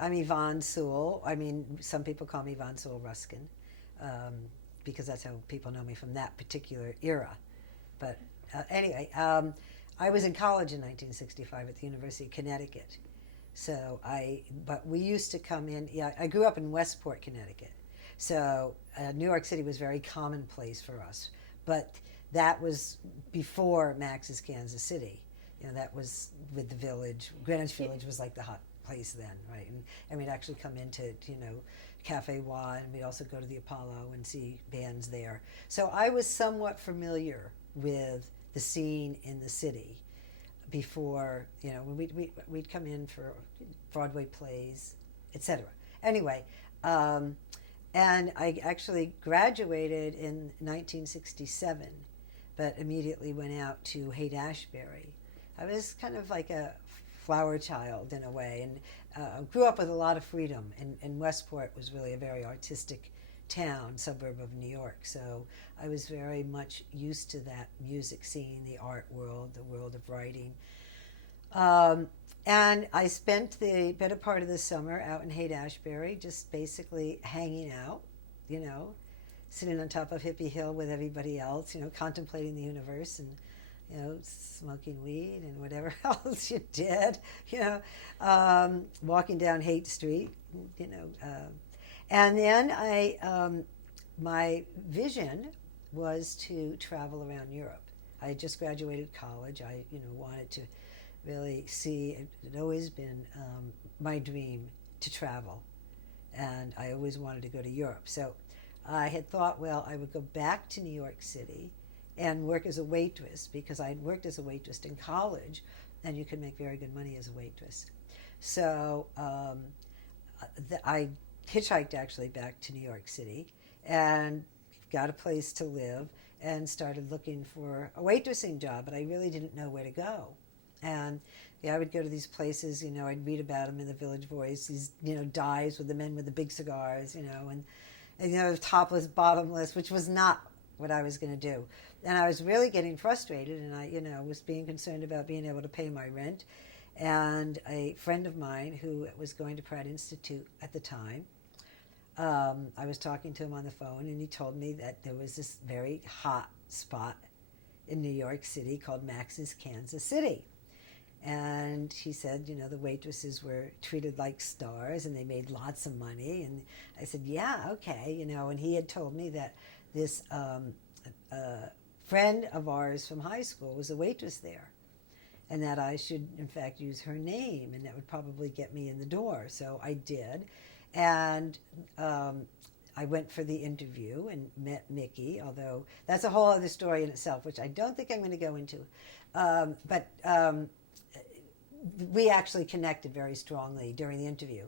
I'm Yvonne Sewall. I mean, some people call me Yvonne Sewall Ruskin, um, because that's how people know me from that particular era. But anyway, I was in college in 1965 at the University of Connecticut. But we used to come in, yeah, I grew up in Westport, Connecticut. So New York City was very commonplace for us. But that was before Max's Kansas City. You know, that was with the Village. Greenwich Village was like the hot place then, right? And we'd actually come into, Cafe Wa, and we'd also go to the Apollo and see bands there. So I was somewhat familiar with the scene in the city before, when we'd come in for Broadway plays, etc. Anyway, and I actually graduated in 1967, but immediately went out to Haight-Ashbury. I was kind of like a flower child in a way, and grew up with a lot of freedom. And Westport was really a very artistic town, suburb of New York. So I was very much used to that music scene, the art world, the world of writing. And I spent the better part of the summer out in Haight-Ashbury, just basically hanging out, sitting on top of Hippie Hill with everybody else, contemplating the universe and, smoking weed and whatever else you did, walking down Haight Street, and then my vision was to travel around Europe. I had just graduated college. I, wanted to really see. It had always been my dream to travel, and I always wanted to go to Europe. So I had thought, well, I would go back to New York City and work as a waitress, because I had worked as a waitress in college, and you could make very good money as a waitress. So I hitchhiked actually back to New York City and got a place to live and started looking for a waitressing job, but I really didn't know where to go. And I would go to these places, I'd read about them in the Village Voice, these, dives with the men with the big cigars, and topless, bottomless, which was not what I was going to do. And I was really getting frustrated, and I, was being concerned about being able to pay my rent. And a friend of mine who was going to Pratt Institute at the time, I was talking to him on the phone, and he told me that there was this very hot spot in New York City called Max's Kansas City. And he said, the waitresses were treated like stars and they made lots of money. And I said, yeah, okay, and he had told me that this friend of ours from high school was a waitress there, and that I should, in fact, use her name, and that would probably get me in the door. So I did. And I went for the interview and met Mickey, although that's a whole other story in itself, which I don't think I'm going to go into. But we actually connected very strongly during the interview.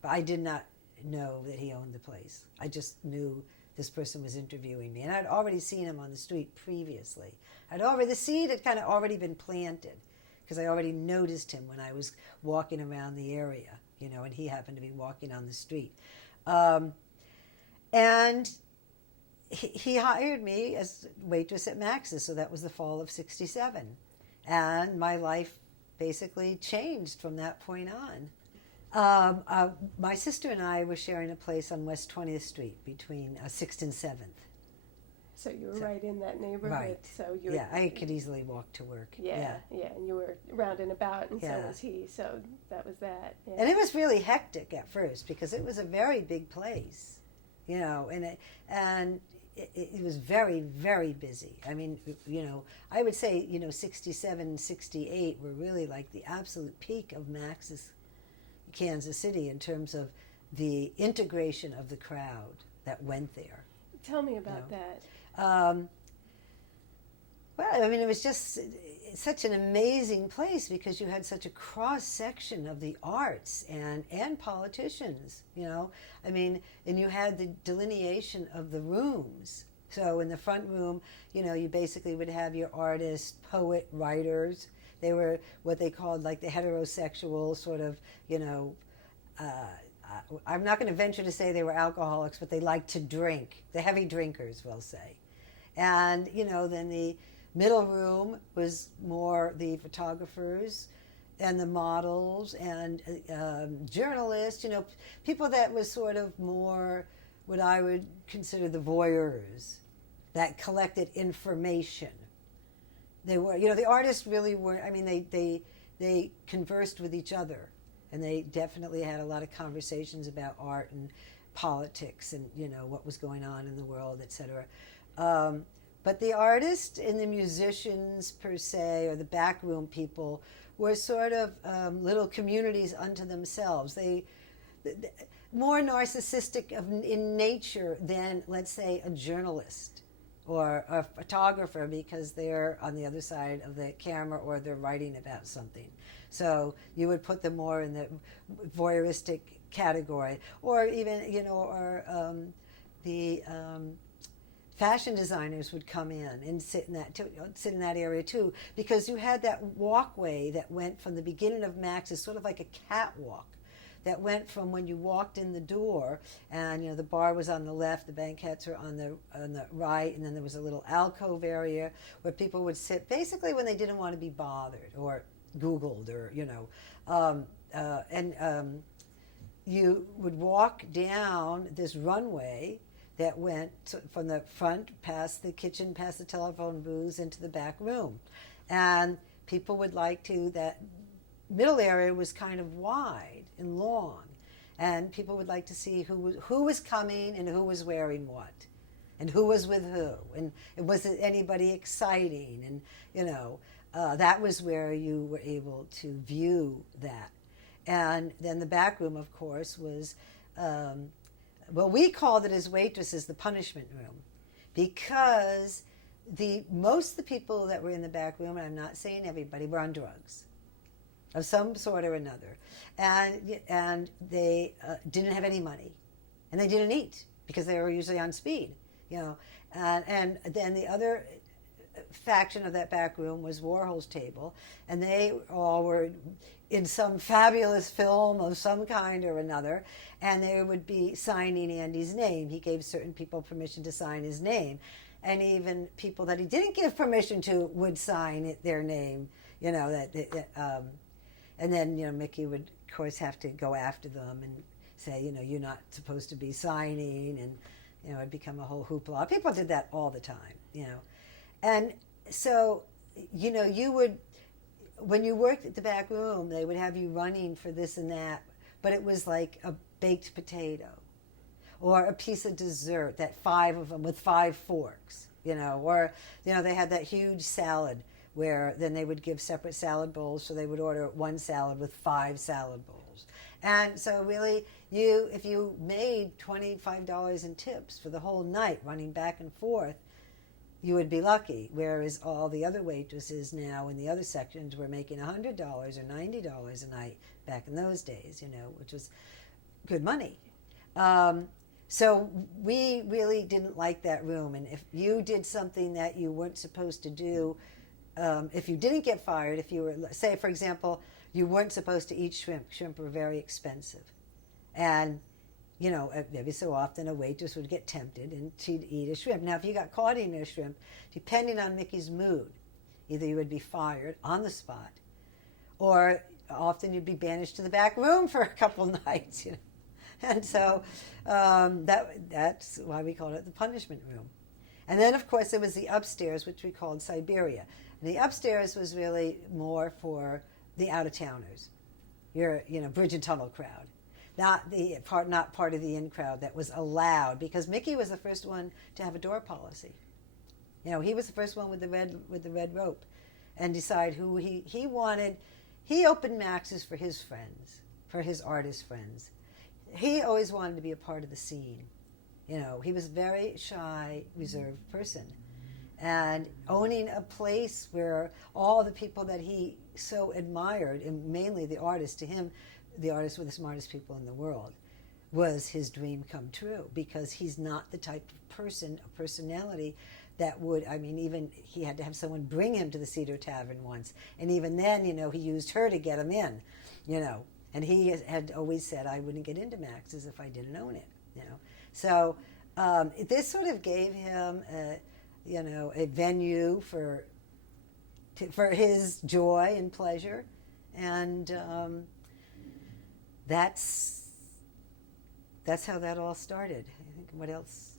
But I did not know that he owned the place. I just knew this person was interviewing me. And I'd already seen him on the street previously. The seed had kind of already been planted, because I already noticed him when I was walking around the area, and he happened to be walking on the street. And he hired me as waitress at Max's, so that was the fall of '67. And my life basically changed from that point on. My sister and I were sharing a place on West 20th Street between 6th and 7th. So you were right in that neighborhood. Right. So you yeah, I could easily walk to work. Yeah, and you were round and about, and yeah. so was he. So that was that. Yeah. And it was really hectic at first, because it was a very big place, and it was very, very busy. I mean, I would say, 67, 68 were really like the absolute peak of Max's Kansas City in terms of the integration of the crowd that went there. Tell me about that. Well, I mean, it was just such an amazing place, because you had such a cross-section of the arts and politicians, I mean, and you had the delineation of the rooms. So in the front room, you basically would have your artists, poet, writers. They were what they called like the heterosexual sort of, I'm not going to venture to say they were alcoholics, but they liked to drink. The heavy drinkers, we'll say. And, then the middle room was more the photographers and the models and journalists, people that was sort of more what I would consider the voyeurs that collected information. They were, the artists really were, I mean, they conversed with each other, and they definitely had a lot of conversations about art and politics and, what was going on in the world, etc. But the artists and the musicians per se, or the backroom people, were sort of little communities unto themselves. They more narcissistic in nature than, let's say, a journalist or a photographer, because they're on the other side of the camera or they're writing about something. So you would put them more in the voyeuristic category, or even, the fashion designers would come in and sit in that area too, because you had that walkway that went from the beginning of Max's, sort of like a catwalk, that went from when you walked in the door, and the bar was on the left, the banquettes were on the right, and then there was a little alcove area where people would sit, basically when they didn't want to be bothered or Googled, or you would walk down this runway that went from the front, past the kitchen, past the telephone booths, into the back room, and people would that middle area was kind of wide and long, and people would like to see who was coming and who was wearing what, and who was with who, and was it anybody exciting, and that was where you were able to view that. And then the back room, of course, was we called it as waitresses the punishment room, because most of the people that were in the back room, and I'm not saying everybody, were on drugs of some sort or another, and they didn't have any money, and they didn't eat because they were usually on speed, and then the other faction of that back room was Warhol's table, and they all were in some fabulous film of some kind or another, and they would be signing Andy's name. He gave certain people permission to sign his name, and even people that he didn't give permission to would sign their name, and then, Mickey would, of course, have to go after them and say, you're not supposed to be signing, and, it'd become a whole hoopla. People did that all the time, And so, you would, when you worked at the back room, they would have you running for this and that, but it was like a baked potato or a piece of dessert, that 5 of them with 5 forks, or, they had that huge salad where then they would give separate salad bowls, so they would order one salad with 5 salad bowls. And so really, if you made $25 in tips for the whole night running back and forth, you would be lucky, whereas all the other waitresses now in the other sections were making $100 or $90 a night back in those days, which was good money. So we really didn't like that room, and if you did something that you weren't supposed to do, if you didn't get fired, if you were, say, for example, you weren't supposed to eat shrimp. Shrimp were very expensive. And, every so often a waitress would get tempted and she'd eat a shrimp. Now, if you got caught eating a shrimp, depending on Mickey's mood, either you would be fired on the spot, or often you'd be banished to the back room for a couple nights, And so that's why we called it the punishment room. And then, of course, there was the upstairs, which we called Siberia. And the upstairs was really more for the out-of-towners, your, bridge and tunnel crowd, not part of the in crowd that was allowed, because Mickey was the first one to have a door policy. He was the first one with the red rope, and decide who he wanted. He opened Max's for his friends, for his artist friends. He always wanted to be a part of the scene. He was a very shy, reserved person. And owning a place where all the people that he so admired, and mainly the artists, to him, the artists were the smartest people in the world, was his dream come true, because he's not the type of person, a personality that would, even he had to have someone bring him to the Cedar Tavern once. And even then, he used her to get him in, And he had always said, I wouldn't get into Max's if I didn't own it, So this sort of gave him a venue for his joy and pleasure, And that's how that all started. I think what else?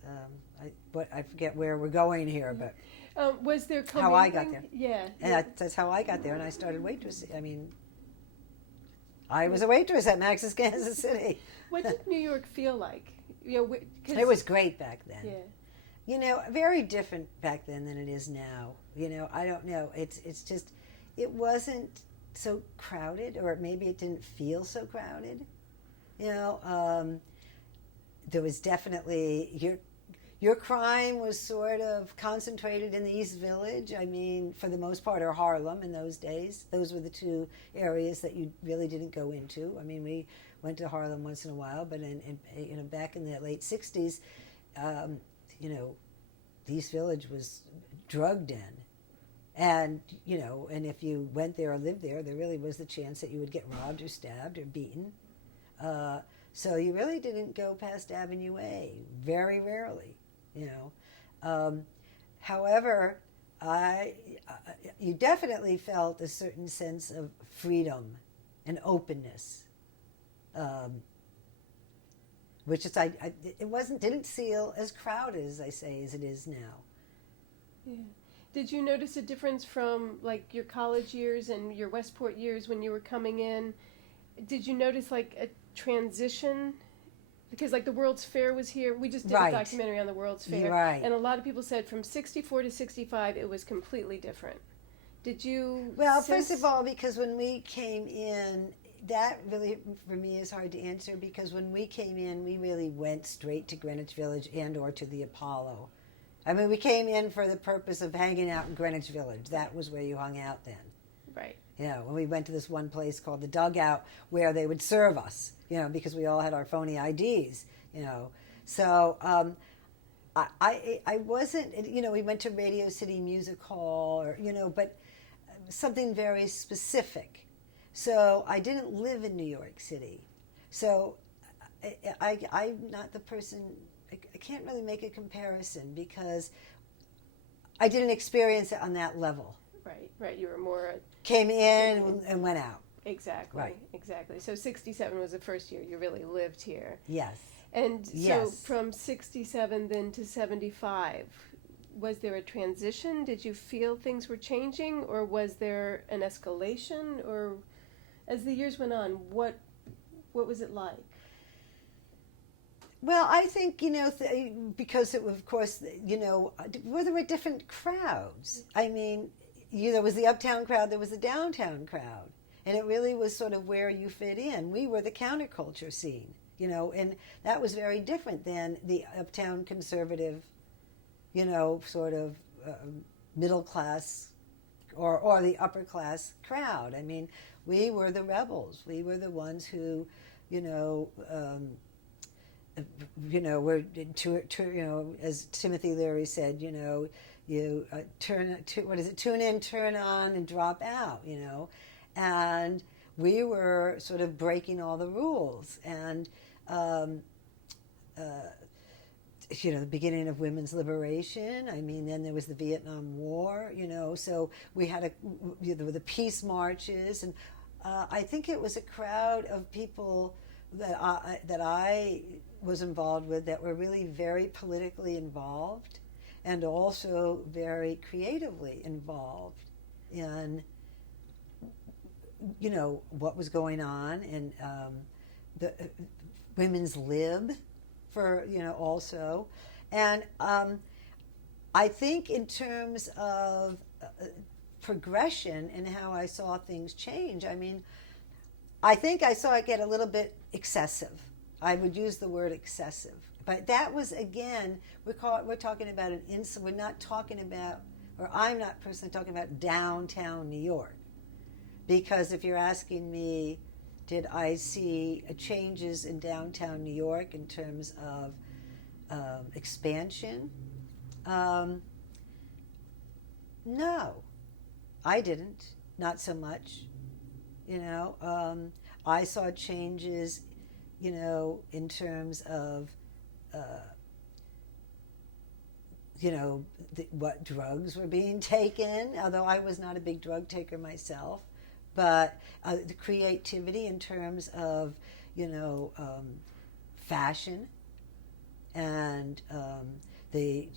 I forget where we're going here, but Was there how I got there. Yeah. And that's how I got there, and I started waitressing. I mean, I was a waitress at Max's Kansas City. What did New York feel like? It was great back then. Yeah. You know, very different back then than it is now. You know, I don't know. It's just, it wasn't so crowded, or maybe it didn't feel so crowded. You know, there was definitely your crime was sort of concentrated in the East Village. I mean, for the most part, or Harlem in those days. Those were the two areas that you really didn't go into. I mean, we went to Harlem once in a while, but you know, back in the late '60s, you know, the East Village was drug den. And, you know, and if you went there or lived there, there really was the chance that you would get robbed or stabbed or beaten. So you really didn't go past Avenue A, very rarely, you know. However, you definitely felt a certain sense of freedom and openness, which is, didn't feel as crowded, as I say, as it is now. Yeah. Did you notice a difference from like your college years and your Westport years when you were coming in? Did you notice like a transition? Because like the World's Fair was here. We just did a documentary on the World's Fair. Right. And a lot of people said from 64 to 65 it was completely different. Did you first of all, because when we came in, that really for me is hard to answer, because when we came in we really went straight to Greenwich Village and or to the Apollo. I mean, we came in for the purpose of hanging out in Greenwich Village. That was where you hung out then. Right. You know, when we went to this one place called the Dugout where they would serve us, you know, because we all had our phony IDs, you know. So I wasn't, you know, we went to Radio City Music Hall, or, you know, but something very specific. So I didn't live in New York City. So I'm not the person, I can't really make a comparison because I didn't experience it on that level. Right. You were more... Came in and went out. Exactly. Right. Exactly. So 67 was the first year you really lived here. Yes. And yes. So from 67 then to 75, was there a transition? Did you feel things were changing, or was there an escalation? Or as the years went on, what was it like? Well, I think, you know, because it was, of course, you know, there were different crowds. I mean, there was the uptown crowd, there was the downtown crowd. And it really was sort of where you fit in. We were the counterculture scene, you know, and that was very different than the uptown conservative, you know, sort of middle class or the upper class crowd. I mean, we were the rebels. We were the ones who, you know, we're you know, as Timothy Leary said, you know, you tune in, turn on, and drop out, you know, and we were sort of breaking all the rules, and you know, the beginning of women's liberation. I mean, then there was the Vietnam War, you know, so we had there were the peace marches, and I think it was a crowd of people that I was involved with that were really very politically involved and also very creatively involved in, you know, what was going on, and the women's lib for, you know, also. And I think in terms of progression and how I saw things change, I mean, I think I saw it get a little bit excessive. I would use the word excessive. But that was, again, we're talking about we're not talking about, or I'm not personally talking about downtown New York. Because if you're asking me, did I see changes in downtown New York in terms of expansion? No, I didn't. Not so much. You know, I saw changes, you know, in terms of, you know, what drugs were being taken, although I was not a big drug taker myself. but the creativity in terms of, fashion and the,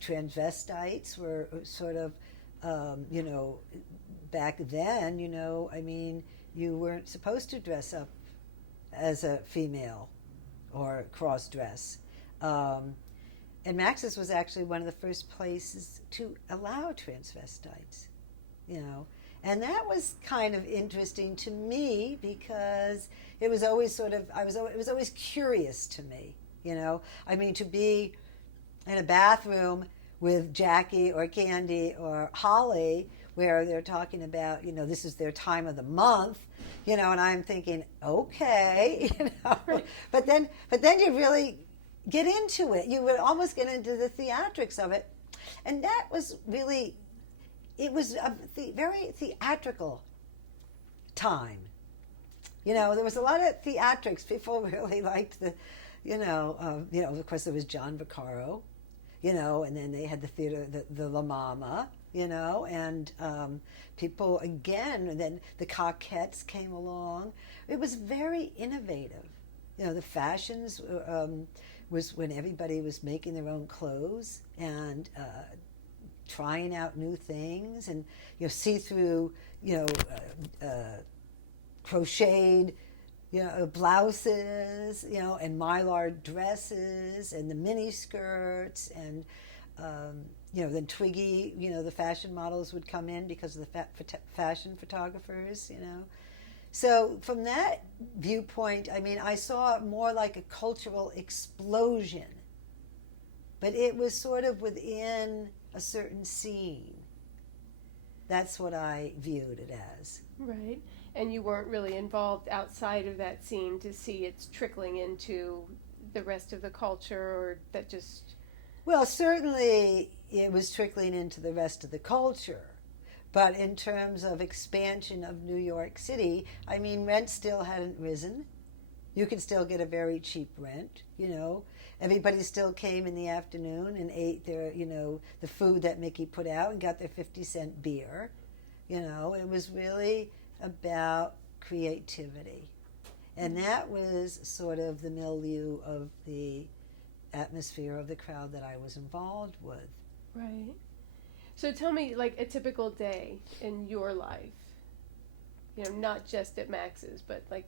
transvestites were sort of, back then, you weren't supposed to dress up as a female or cross dress. And Max's was actually one of the first places to allow transvestites, And that was kind of interesting to me because it was always it was always curious to me, to be in a bathroom with Jackie or Candy or Holly where they're talking about, this is their time of the month, and I'm thinking, okay, Right. but then you really get into it. You would almost get into the theatrics of it. And that was really, it was a very theatrical time. There was a lot of theatrics. People really liked the, of course there was John Vaccaro, and then they had the theater, the La Mama, and people again, and then the Coquettes came along. It was very innovative. The fashions was when everybody was making their own clothes and trying out new things, and see-through, crocheted, blouses, and mylar dresses, and the mini skirts, and then Twiggy, the fashion models would come in because of the fashion photographers, So from that viewpoint, I saw it more like a cultural explosion, but it was sort of within a certain scene. That's what I viewed it as. Right. And you weren't really involved outside of that scene to see it's trickling into the rest of the culture, or that just... Well, certainly it was trickling into the rest of the culture. But in terms of expansion of New York City, rent still hadn't risen. You could still get a very cheap rent, Everybody still came in the afternoon and ate their, the food that Mickey put out and got their 50-cent beer. It was really about creativity. And that was sort of the milieu of the atmosphere of the crowd that I was involved with. Right. So tell me, like, a typical day in your life. Not just at Max's, but like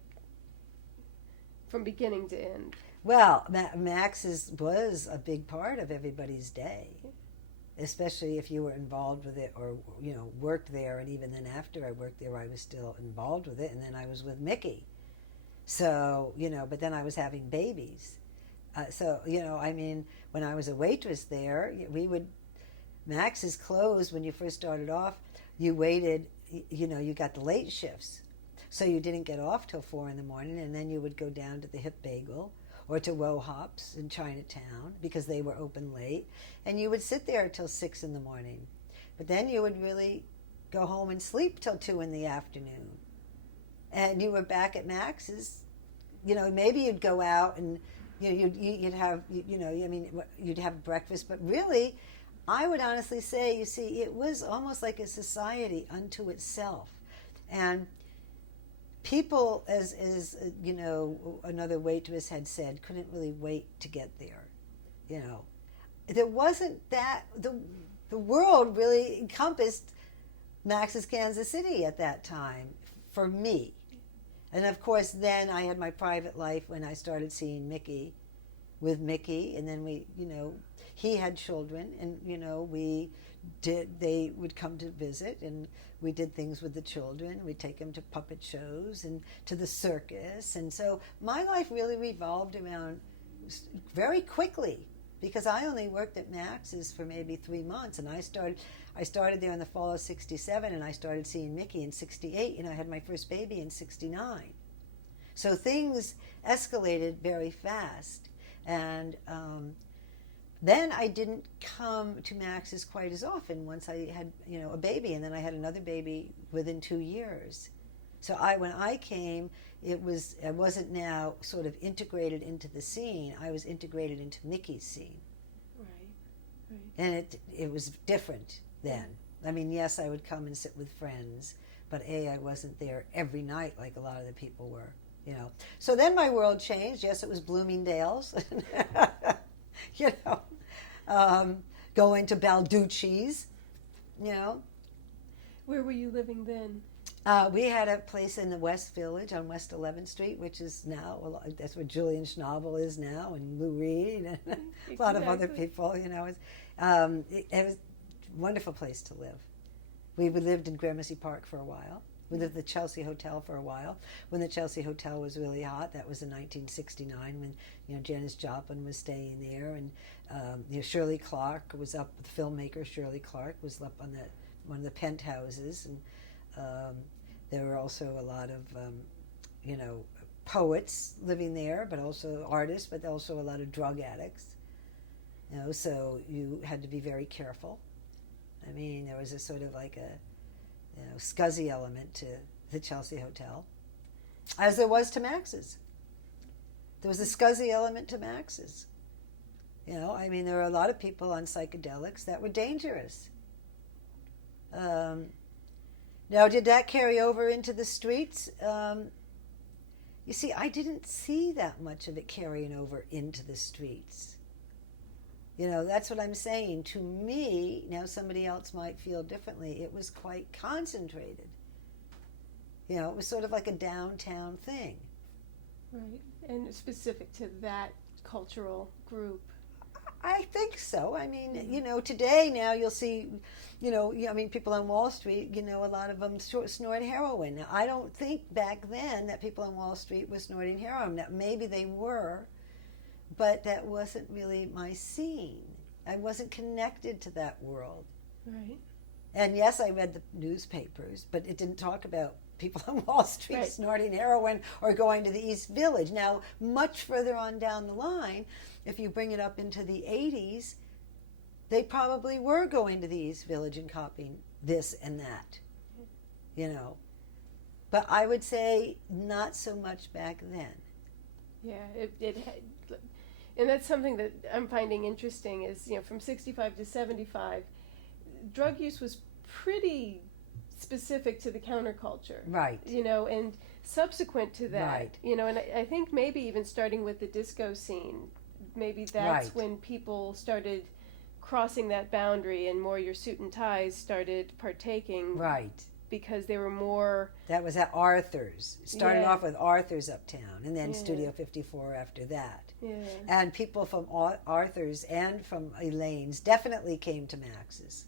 from beginning to end. Well, Max's was a big part of everybody's day, especially if you were involved with it or, worked there. And even then after I worked there, I was still involved with it. And then I was with Mickey. So, but then I was having babies. When I was a waitress there, Max's closed when you first started off. You waited, you got the late shifts. So you didn't get off till 4 a.m, and then you would go down to the Hip Bagel or to Woe Hops in Chinatown because they were open late, and you would sit there till 6 a.m. But then you would really go home and sleep till 2 p.m, and you were back at Max's. Maybe you'd go out and you'd have you'd have breakfast, but really, I would honestly say, it was almost like a society unto itself, and people, as another waitress had said, couldn't really wait to get there. There wasn't that the world really encompassed Max's Kansas City at that time for me. And of course, then I had my private life when I started seeing Mickey, and then he had children, and they would come to visit, and we did things with the children. We'd take them to puppet shows and to the circus. And so my life really revolved around very quickly, because I only worked at Max's for maybe 3 months, and I started there in the fall of '67, and I started seeing Mickey in '68, and I had my first baby in '69. So things escalated very fast. And then I didn't come to Max's quite as often once I had, a baby, and then I had another baby within 2 years. So when I came, I wasn't now sort of integrated into the scene. I was integrated into Mickey's scene. Right. And it was different then. Yes, I would come and sit with friends, but I wasn't there every night like a lot of the people were, you know. So then my world changed. Yes, it was Bloomingdale's, you know, going to Balducci's, you know. Where were you living then? We had a place in the West Village on West 11th Street, which is now, that's where Julian Schnabel is now, and Lou Reed, and a lot of other people, you know. It was a wonderful place to live. We lived in Gramercy Park for a while. We lived at the Chelsea Hotel for a while. When the Chelsea Hotel was really hot, that was in 1969 when, you know, Janis Joplin was staying there, and you know, Shirley Clark was up, the filmmaker Shirley Clark was up on one of the penthouses, and there were also a lot of, you know, poets living there, but also artists, but also a lot of drug addicts. You know, so you had to be very careful. I mean, there was a sort of like a, you know, scuzzy element to the Chelsea Hotel, as there was to Max's. There was a scuzzy element to Max's. You know, I mean, there were a lot of people on psychedelics that were dangerous. Now, did that carry over into the streets? You see, I didn't see that much of it carrying over into the streets. You know, that's what I'm saying. To me, now somebody else might feel differently, it was quite concentrated. You know, it was sort of like a downtown thing. Right, and specific to that cultural group. I think so. I mean, you know, today now you'll see, you know, I mean, people on Wall Street, you know, a lot of them snort heroin. Now, I don't think back then that people on Wall Street were snorting heroin. Now, maybe they were, but that wasn't really my scene. I wasn't connected to that world. Right. And yes, I read the newspapers, but it didn't talk about people on Wall Street right. snorting heroin or going to the East Village. Now, much further on down the line, if you bring it up into the 80s, they probably were going to the East Village and copying this and that, you know. But I would say not so much back then. Yeah, and that's something that I'm finding interesting is, you know, from 65 to 75, drug use was pretty specific to the counterculture. Right. You know, and subsequent to that, right. you know, and I think maybe even starting with the disco scene, maybe that's right. when people started crossing that boundary and more your suit and ties started partaking. Right. Because they were more... That was at Arthur's. Started yeah. off with Arthur's Uptown, and then yeah. Studio 54 after that. Yeah. And people from Arthur's and from Elaine's definitely came to Max's.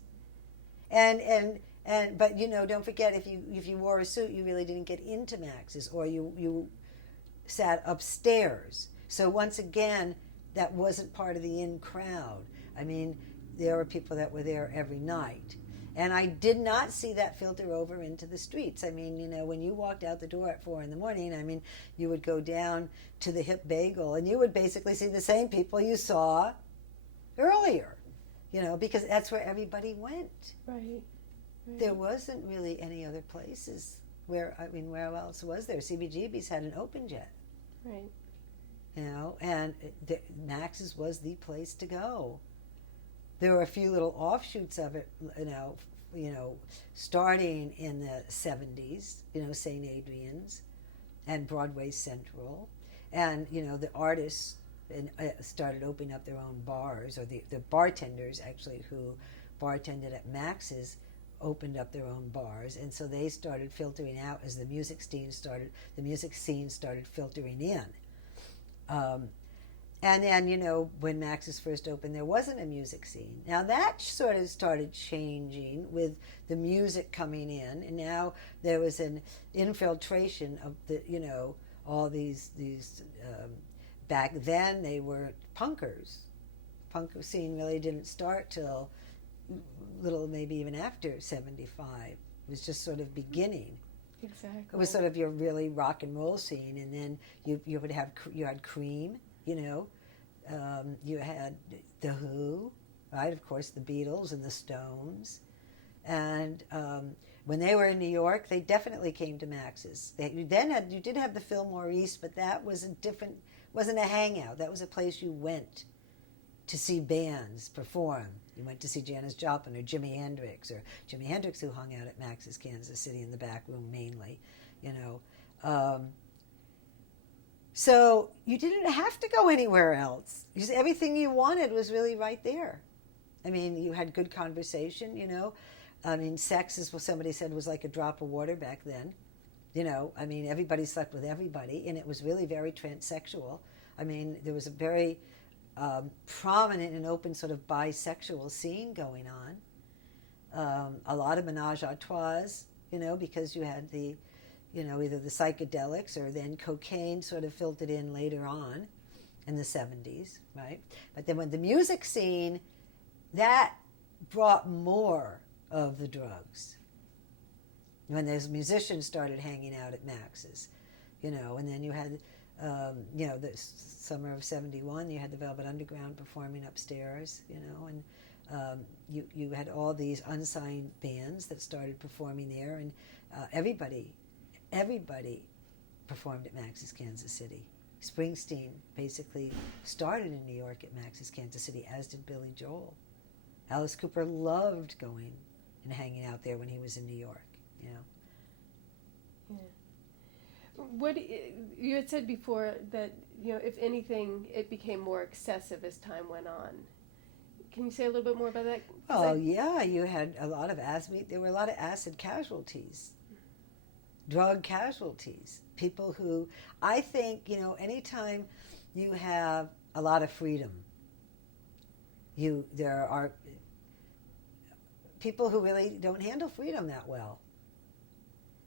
But you know, don't forget, if you wore a suit, you really didn't get into Max's, or you sat upstairs. So once again, that wasn't part of the in crowd. I mean, there were people that were there every night. And I did not see that filter over into the streets. I mean, you know, when you walked out the door at 4 a.m, I mean, you would go down to the Hip Bagel, and you would basically see the same people you saw earlier, you know, because that's where everybody went. Right. There wasn't really any other places where else was there? CBGB's had an open jet. Right. You know, and Max's was the place to go. There were a few little offshoots of it, you know, starting in the 70s, you know, St. Adrian's and Broadway Central. And, you know, the artists started opening up their own bars, or the bartenders actually who bartended at Max's opened up their own bars. And so they started filtering out as the music scene started filtering in. And then, you know, when Max's first opened, there wasn't a music scene. Now that sort of started changing with the music coming in, and now there was an infiltration of the, you know, all these back then they were punkers. Punk scene really didn't start till little, maybe even after 75. It was just sort of beginning. Exactly. It was sort of your really rock and roll scene, and then you had Cream. You know, you had The Who, right? Of course, the Beatles and the Stones. And when they were in New York, they definitely came to Max's. You did have the Fillmore East, but that was wasn't a hangout. That was a place you went to see bands perform. You went to see Janis Joplin or Jimi Hendrix, who hung out at Max's Kansas City in the back room mainly, you know. So you didn't have to go anywhere else. Because everything you wanted was really right there. I mean, you had good conversation, you know. I mean, sex, is what somebody said, was like a drop of water back then. You know, I mean, everybody slept with everybody, and it was really very transsexual. I mean, there was a very prominent and open sort of bisexual scene going on. A lot of menage a trois, you know, because you had the, you know, either the psychedelics or then cocaine sort of filtered in later on in the 70s, right? But then when the music scene, that brought more of the drugs. When those musicians started hanging out at Max's, you know, and then you had, you know, the summer of 71, you had the Velvet Underground performing upstairs, you know, and you had all these unsigned bands that started performing there, and everybody performed at Max's Kansas City. Springsteen basically started in New York at Max's Kansas City, as did Billy Joel. Alice Cooper loved going and hanging out there when he was in New York, you know. Yeah. What you had said before that, you know, if anything, it became more excessive as time went on. Can you say a little bit more about that? Oh, yeah, you had a lot of acid. There were a lot of acid casualties, drug casualties. People who, I think, you know, anytime you have a lot of freedom, there are people who really don't handle freedom that well.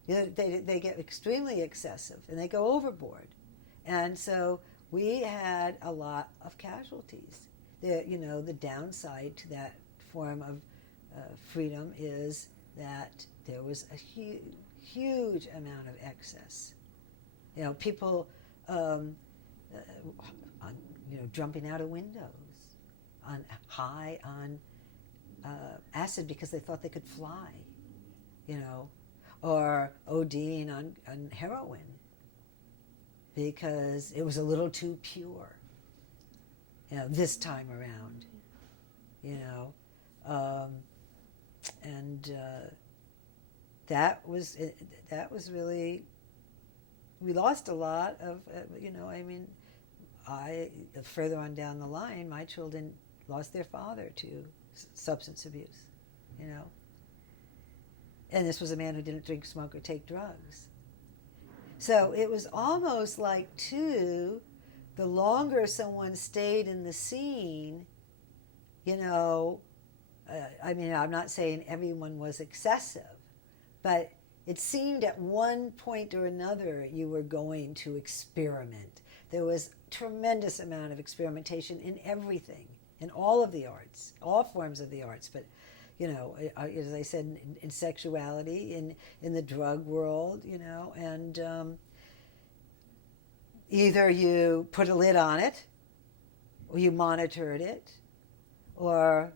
You know, they get extremely excessive and they go overboard. And so we had a lot of casualties. You know, the downside to that form of freedom is that there was a huge amount of excess. You know, people, jumping out of windows, high on acid because they thought they could fly, you know, or ODing on heroin because it was a little too pure, you know, this time around, you know. That was really, we lost a lot of, you know, I mean, further on down the line, my children lost their father to substance abuse, you know. And this was a man who didn't drink, smoke, or take drugs. So it was almost like, too, the longer someone stayed in the scene, you know, I mean, I'm not saying everyone was excessive, but it seemed at one point or another you were going to experiment. There was tremendous amount of experimentation in everything, in all of the arts, all forms of the arts, but, you know, as I said, in sexuality, in the drug world, you know, and either you put a lid on it, or you monitored it, or,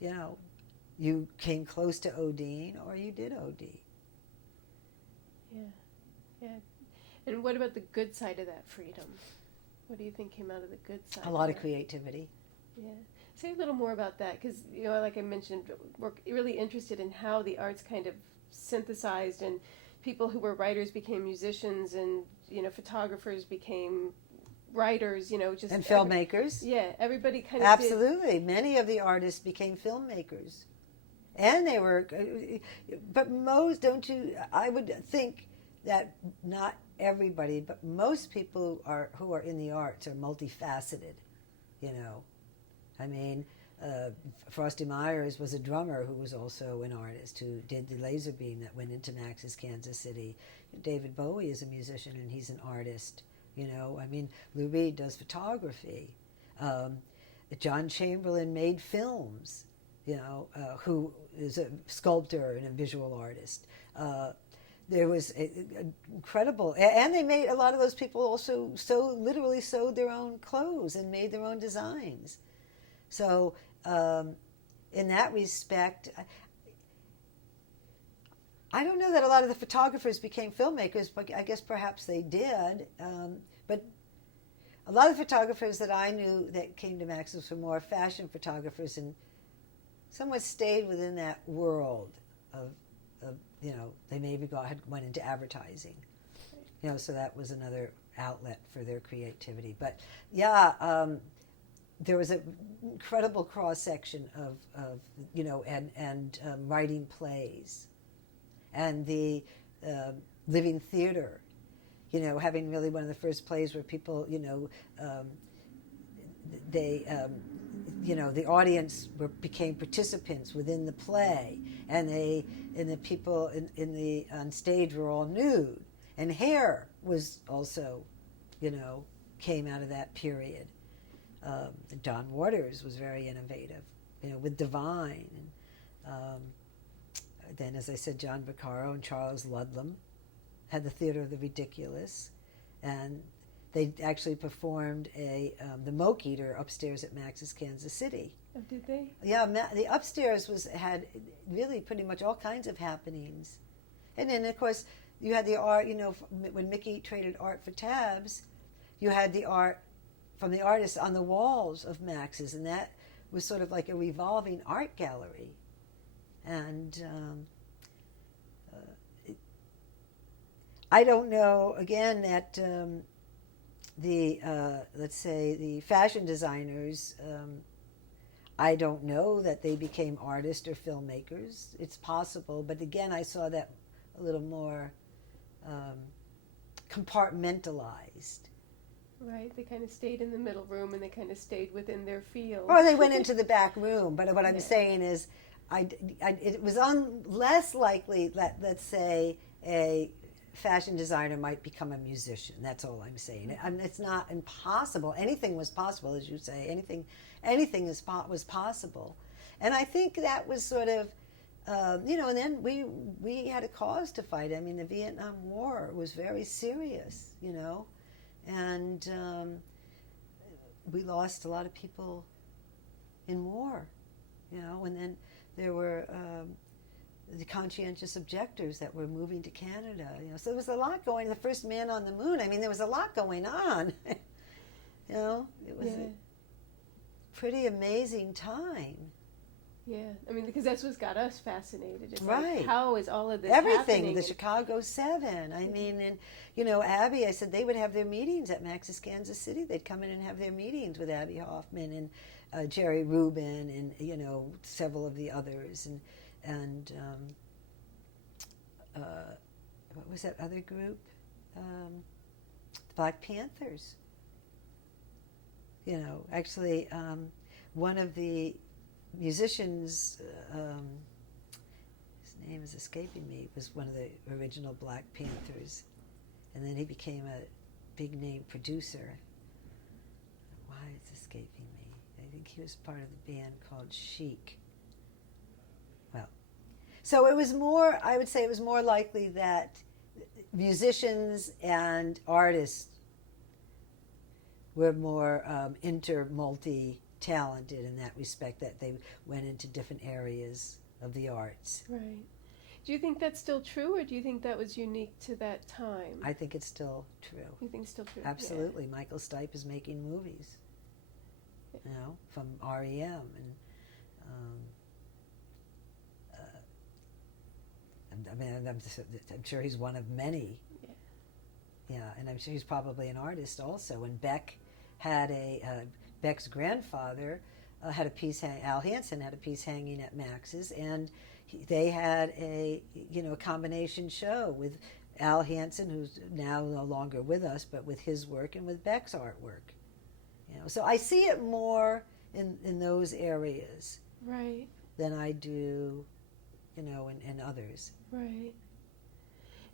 you know, you came close to ODing, or you did OD. Yeah, yeah. And what about the good side of that freedom? What do you think came out of the good side? A lot of creativity. Yeah. Say a little more about that, because, you know, like I mentioned, we're really interested in how the arts kind of synthesized, and people who were writers became musicians, and, you know, photographers became writers, you know, just... And filmmakers. Everybody kind of Absolutely. Many of the artists became filmmakers. And they were... But most, I would think that not everybody, but most people who are in the arts are multifaceted, you know. I mean, Frosty Myers was a drummer who was also an artist who did the laser beam that went into Max's Kansas City. David Bowie is a musician and he's an artist, you know. I mean, Lou Reed does photography. John Chamberlain made films, you know, who is a sculptor and a visual artist. There was incredible, and they made, a lot of those people also literally sewed their own clothes and made their own designs. So in that respect, I don't know that a lot of the photographers became filmmakers, but I guess perhaps they did. But a lot of photographers that I knew that came to Max's were more fashion photographers and somewhat stayed within that world of they maybe went into advertising, so that was another outlet for their creativity. But yeah, there was an incredible cross section of writing plays, and the living theater. Having really one of the first plays where people, the audience became participants within the play, and the people on stage were all nude, and hair was also, came out of that period. Don Waters was very innovative, with Divine, and then, as I said, John Vaccaro and Charles Ludlam had the Theater of the Ridiculous, and they actually performed the Moke Eater upstairs at Max's Kansas City. Oh, did they? Yeah, the upstairs had really pretty much all kinds of happenings, and then of course you had the art. When Mickey traded art for tabs, you had the art from the artists on the walls of Max's, and that was sort of like a revolving art gallery, and. I don't know, again, that let's say, the fashion designers, I don't know that they became artists or filmmakers. It's possible, but again, I saw that a little more compartmentalized. Right, they kind of stayed in the middle room and they kind of stayed within their field. Or they went into the back room, but what I'm saying is it was less likely that, let's say, a fashion designer might become a musician. That's all I'm saying. It's not impossible. Anything was possible, as you say. Anything was possible. And I think that was sort of, and then we had a cause to fight. I mean, the Vietnam War was very serious, and we lost a lot of people in war, and then there were the conscientious objectors that were moving to Canada, so there was a lot going. The first man on the moon. I mean, there was a lot going on. It was a pretty amazing time. Yeah, I mean, because that's what's got us fascinated. It's right. Like, how is all of this everything? happening? The Chicago 7. I mean, and Abby. I said they would have their meetings at Max's Kansas City. They'd come in and have their meetings with Abby Hoffman and Jerry Rubin and several of the others and what was that other group? The Black Panthers. Actually, one of the musicians, his name is escaping me, was one of the original Black Panthers, and then he became a big name producer. Why it's escaping me? I think he was part of the band called Chic. So it was more, I would say it was more likely that musicians and artists were more multi-talented in that respect, that they went into different areas of the arts. Right. Do you think that's still true, or do you think that was unique to that time? I think it's still true. You think it's still true? Absolutely. Yeah. Michael Stipe is making movies, from REM and I'm sure he's one of many. Yeah, and I'm sure he's probably an artist also. And Beck had Beck's grandfather had a piece. Al Hansen had a piece hanging at Max's, and they had a combination show with Al Hansen, who's now no longer with us, but with his work and with Beck's artwork. So I see it more in those areas, right, than I do, in others. Right.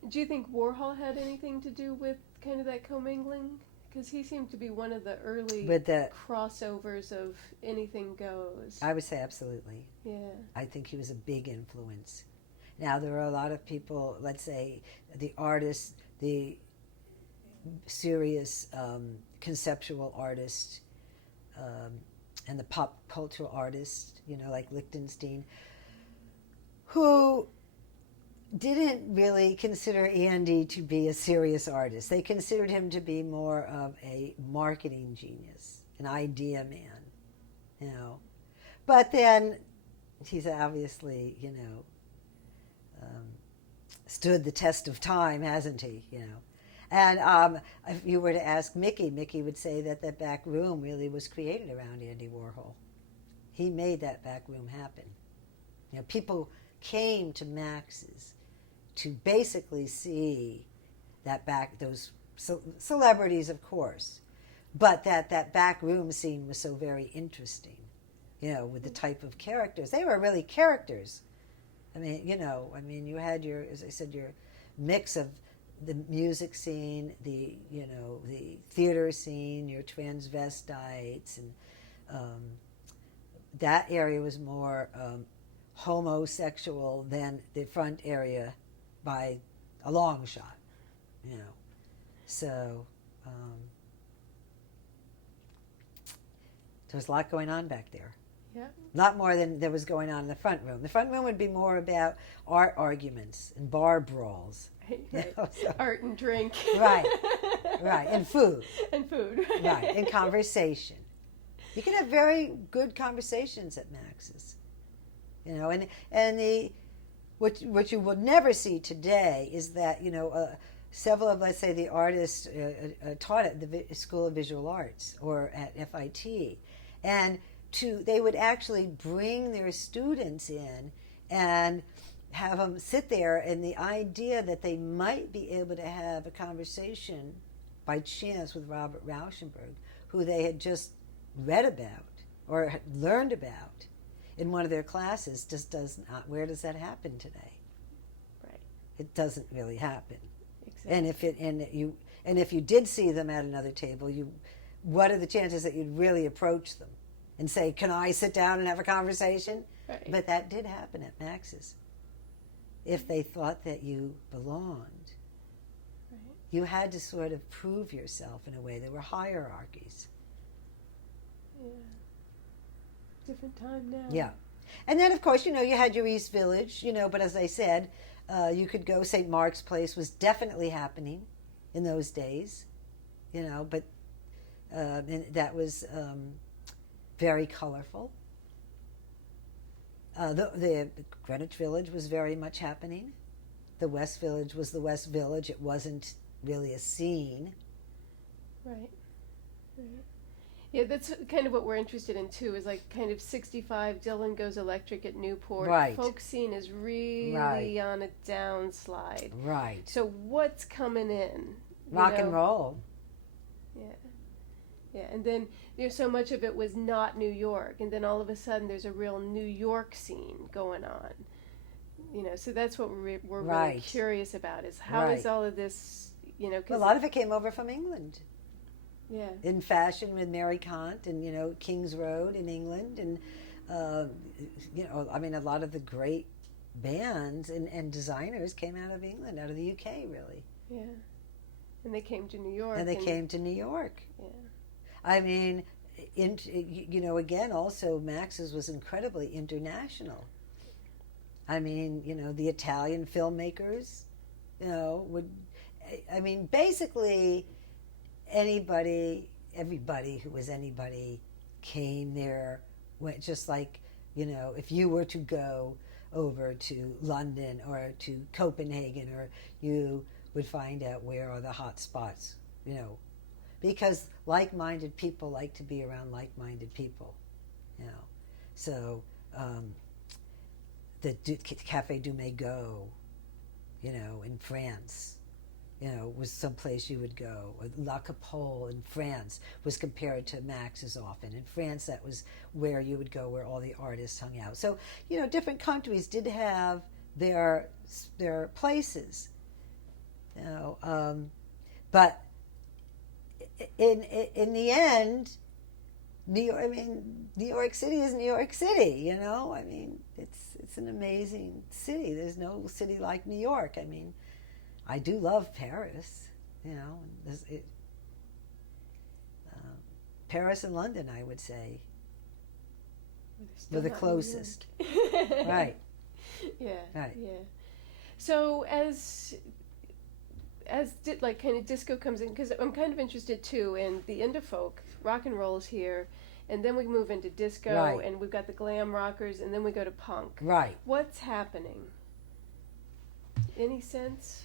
Do you think Warhol had anything to do with kind of that commingling? Because he seemed to be one of the early crossovers of anything goes. I would say absolutely. Yeah. I think he was a big influence. Now, there are a lot of people, let's say, the artists, the serious conceptual artists, and the pop cultural artists, like Lichtenstein, who didn't really consider Andy to be a serious artist. They considered him to be more of a marketing genius, an idea man, you know. But then he's obviously, stood the test of time, hasn't he? And if you were to ask Mickey, Mickey would say that that back room really was created around Andy Warhol. He made that back room happen. People came to Max's to basically see those celebrities, of course, but that back room scene was so very interesting, with the type of characters. They were really characters. I mean, you had as I said, your mix of the music scene, the theater scene, your transvestites, and that area was more homosexual than the front area by a long shot, So there was a lot going on back there. Yeah. A lot more than there was going on in the front room. The front room would be more about art arguments and bar brawls. Right. So, art and drink. Right, and food. And food. Right, and conversation. You can have very good conversations at Max's. And what you will never see today is that, several of, let's say, the artists taught at the School of Visual Arts or at FIT. And they would actually bring their students in and have them sit there, and the idea that they might be able to have a conversation by chance with Robert Rauschenberg, who they had just read about or had learned about in one of their classes, just does not. Where does that happen today? Right. It doesn't really happen. Exactly. And if you did see them at another table, what are the chances that you'd really approach them and say, "Can I sit down and have a conversation?" Right. But that did happen at Max's. If they thought that you belonged, Right. you had to sort of prove yourself in a way. There were hierarchies. Yeah. Different time now. Yeah. And then, of course, you had your East Village, but as I said, you could go. St. Mark's Place was definitely happening in those days, but and that was very colorful. The Greenwich Village was very much happening. The West Village was the West Village. It wasn't really a scene. Right. Yeah, that's kind of what we're interested in too. Is like kind of 65. Dylan Goes Electric at Newport. Right. Folk scene is really on a downslide. Right. So what's coming in? Rock and roll. Yeah. Yeah, and then so much of it was not New York, and then all of a sudden there's a real New York scene going on. So that's what we're really curious about, is how is all of this, 'cause a lot of it came over from England. Yeah. In fashion with Mary Kant and, King's Road in England. And, a lot of the great bands and designers came out of England, out of the UK, really. Yeah. And they came to New York. And they came to New York. Yeah. I mean, again, also Max's was incredibly international. I mean, the Italian filmmakers, basically everybody who was anybody came there. Just like, if you were to go over to London or to Copenhagen, or you would find out where are the hot spots, because like-minded people like to be around like-minded people, So the Café du Mégot, in France, was someplace you would go. Or La Capole in France was compared to Max's often. In France, that was where you would go, where all the artists hung out. So, different countries did have their places, but in the end, New York City is New York City. It's an amazing city. There's no city like New York. I do love Paris. Paris and London, I would say, were the closest. Right. Yeah. Right. Yeah. So like kind of disco comes in, because I'm kind of interested too in the indie folk rock and roll's here, and then we move into disco, Right. and we've got the glam rockers, and then we go to punk. Right. What's happening? Any sense?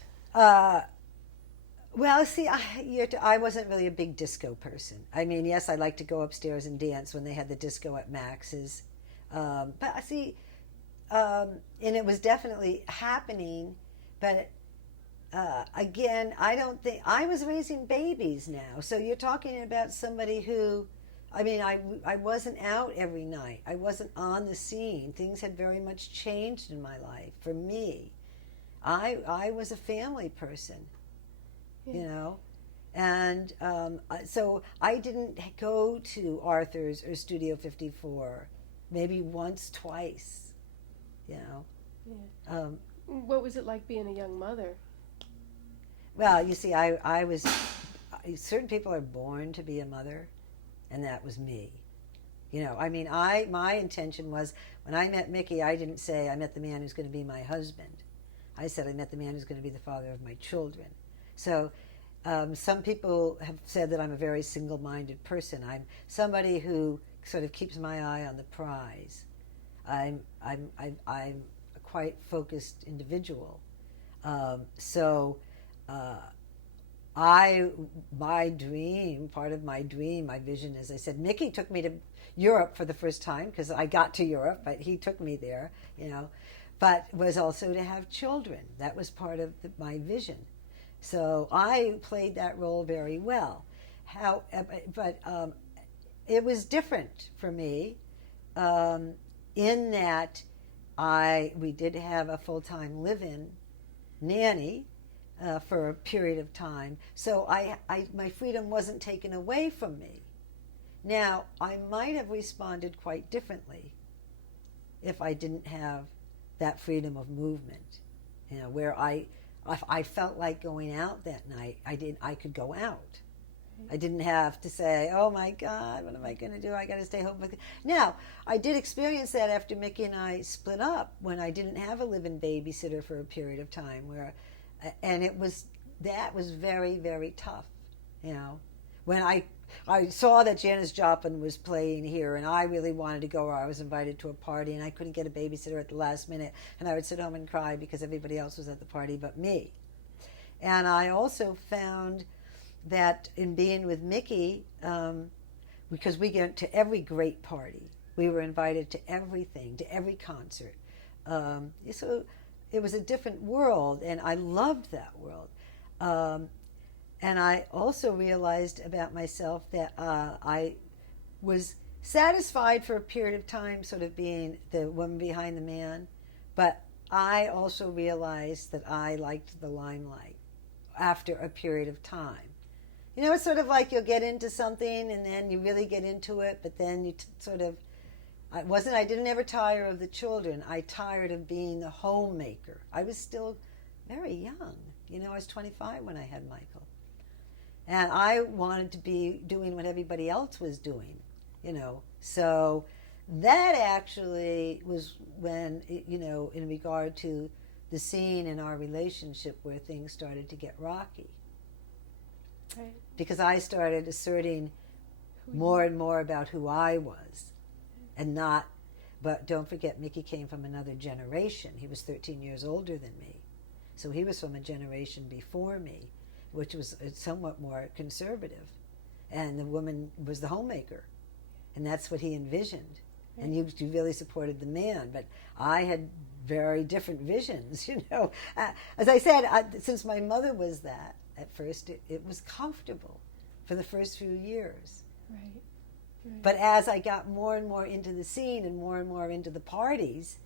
Well, see, I wasn't really a big disco person. I mean, yes, I like to go upstairs and dance when they had the disco at Max's. But I see, and it was definitely happening. But again, I don't think I was raising babies now. So you're talking about somebody who, I mean, I wasn't out every night. I wasn't on the scene. Things had very much changed in my life for me. I was a family person. Yeah. You know, and so I didn't go to Arthur's or Studio 54, maybe once, twice, you know. Yeah. What was it like being a young mother? Well, you see, I was, certain people are born to be a mother, and that was me. You know, I mean, my intention was, when I met Mickey, I didn't say I met the man who's going to be my husband. I said I met the man who's going to be the father of my children. So some people have said that I'm a very single-minded person. I'm somebody who sort of keeps my eye on the prize. I'm a quite focused individual. My dream, part of my dream, my vision, as I said, Mickey took me to Europe for the first time, because I got to Europe, but he took me there, you know, but was also to have children. That was part of my vision. So I played that role very well. But it was different for me in that we did have a full-time live-in nanny for a period of time. So my freedom wasn't taken away from me. Now, I might have responded quite differently if I didn't have that freedom of movement, you know, where if I felt like going out that night, I could go out. I didn't have to say, oh my God, what am I going to do? I got to stay home. Now, I did experience that after Mickey and I split up, when I didn't have a live-in babysitter for a period of time, and that was very, very tough, you know. When I saw that Janis Joplin was playing here, and I really wanted to go, or I was invited to a party, and I couldn't get a babysitter at the last minute, and I would sit home and cry because everybody else was at the party but me. And I also found that in being with Mickey, because we went to every great party, we were invited to everything, to every concert. So it was a different world, and I loved that world. And I also realized about myself that I was satisfied for a period of time, sort of being the woman behind the man, but I also realized that I liked the limelight after a period of time. You know, it's sort of like you'll get into something and then you really get into it, but then you I didn't ever tire of the children. I tired of being the homemaker. I was still very young. You know, I was 25 when I had Michael. And I wanted to be doing what everybody else was doing, you know. So that actually was when, you know, in regard to the scene in our relationship, where things started to get rocky. Right. Because I started asserting more and more about who I was, and not, but don't forget, Mickey came from another generation. He was 13 years older than me. So he was from a generation before me, which was somewhat more conservative. And the woman was the homemaker. And that's what he envisioned. Right. And you really supported the man. But I had very different visions, you know. As I said, since my mother was that, at first it was comfortable for the first few years. Right. Right. But as I got more and more into the scene and more into the parties,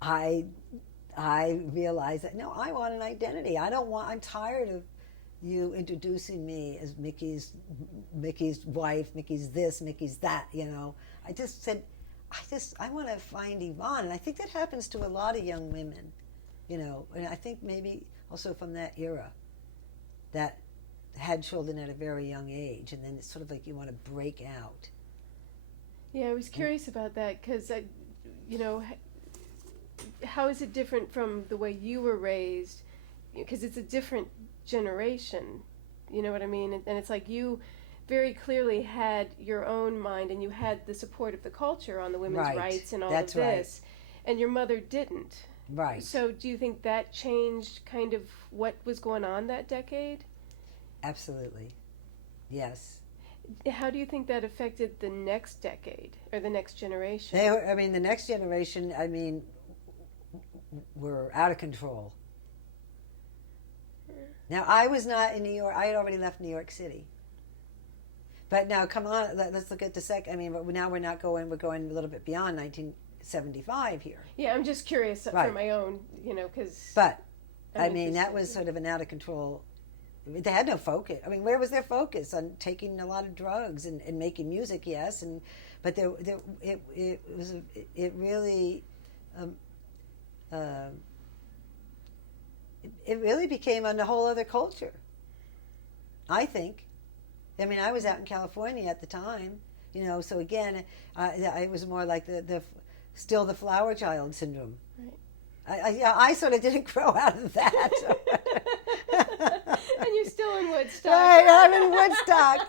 I realized that, no, I want an identity. I'm tired of you introducing me as Mickey's wife, Mickey's this, Mickey's that, you know. I just said, I want to find Yvonne. And I think that happens to a lot of young women, you know. And I think maybe also from that era, that had children at a very young age, and then it's sort of like you want to break out. Yeah, I was curious about that, because, you know, how is it different from the way you were raised? Because it's a different generation, you know what I mean? And it's like you very clearly had your own mind, and you had the support of the culture on the women's Right. rights and all That's of this, and your mother didn't. Right. So do you think that changed kind of what was going on that decade? Absolutely. Yes. How do you think that affected the next decade or the next generation? The next generation, were out of control. Now, I was not in New York. I had already left New York City. But now, come on, let's look at but now we're not going, we're going a little bit beyond 1975 here. Yeah, I'm just curious for my own, because... But, that was sort of an out of control. They had no focus. Where was their focus? On taking a lot of drugs and making music, yes. But it really became a whole other culture, I think. I was out in California at the time, so again, it was more like still the flower child syndrome. Right. I sort of didn't grow out of that. And you're still in Woodstock. Right, I'm in Woodstock.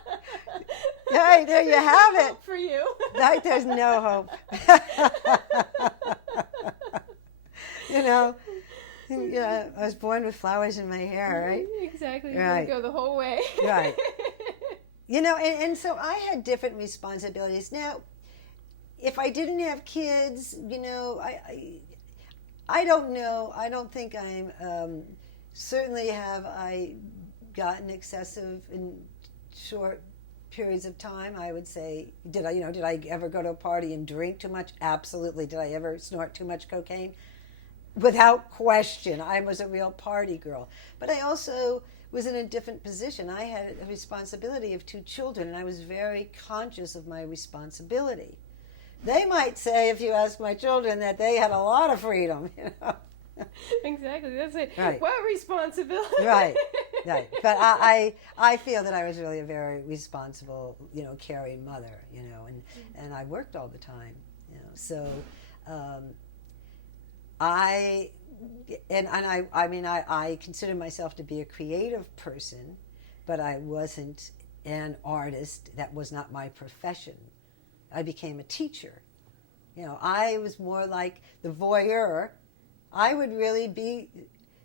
Right, there you have it. For you. Right, there's no hope. Yeah, I was born with flowers in my hair, right? Exactly. You right. didn't go the whole way. Right. And so I had different responsibilities. Now, if I didn't have kids, I don't know. I don't think I'm, certainly have I gotten excessive in short periods of time. I would say, did I ever go to a party and drink too much? Absolutely. Did I ever snort too much cocaine? Without question. I was a real party girl. But I also was in a different position. I had a responsibility of 2 children, and I was very conscious of my responsibility. They might say, if you ask my children, that they had a lot of freedom, Exactly. That's it. Right. What responsibility? Right. But I feel that I was really a very responsible, caring mother, and I worked all the time, So I consider myself to be a creative person, but I wasn't an artist. That was not my profession. I became a teacher. I was more like the voyeur. I would really be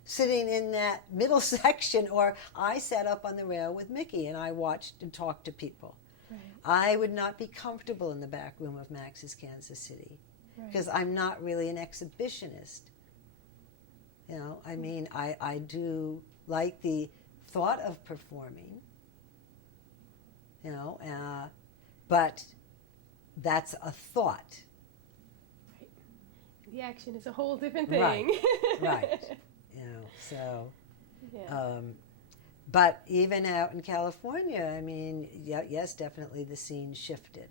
sitting in that middle section, or I sat up on the rail with Mickey and I watched and talked to people. Right. I would not be comfortable in the back room of Max's Kansas City because I'm not really an exhibitionist. I do like the thought of performing, but that's a thought. The action is a whole different thing. Right. Yeah. But even out in California, yes, definitely the scene shifted.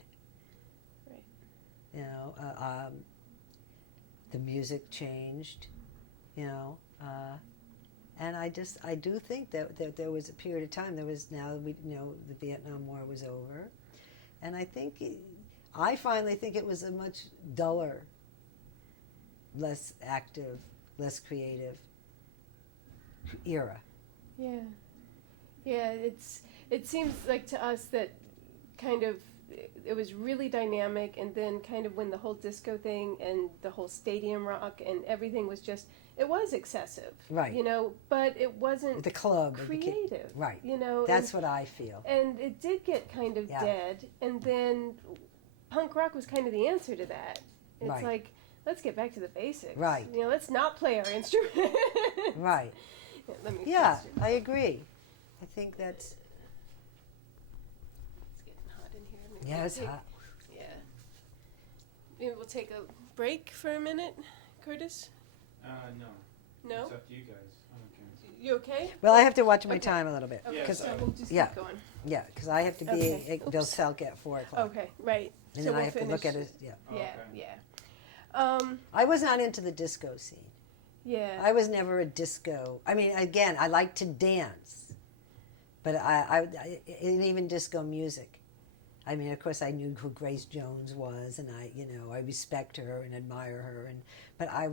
Right. The music changed, and I do think that there was a period of time. The Vietnam War was over, and I finally think it was a much duller, less active, less creative era. Yeah. It seems like to us that kind of it was really dynamic, and then kind of when the whole disco thing and the whole stadium rock and everything was it was excessive, right? But it wasn't the club creative, right? That's what I feel. And it did get kind of dead, and then punk rock was kind of the answer to that. It's like, let's get back to the basics, right? Let's not play our instrument, right? Yeah, I agree. I think that's. It's getting hot in here. Maybe It's hot. Yeah. Maybe we'll take a break for a minute, Curtis. No. No. It's up to you guys. I'm okay. You okay? Well, I have to watch my time a little bit. Okay, so we'll just yeah. keep going. Yeah, because I have to be at Bill Selk at 4:00. Okay, right. And so then I have to look at it. Yeah. Oh, Yeah, okay. I was not into the disco scene. Yeah. I was never a disco. Again, I like to dance, but I and even disco music. I mean, of course, I knew who Grace Jones was, and I respect her and admire her, but I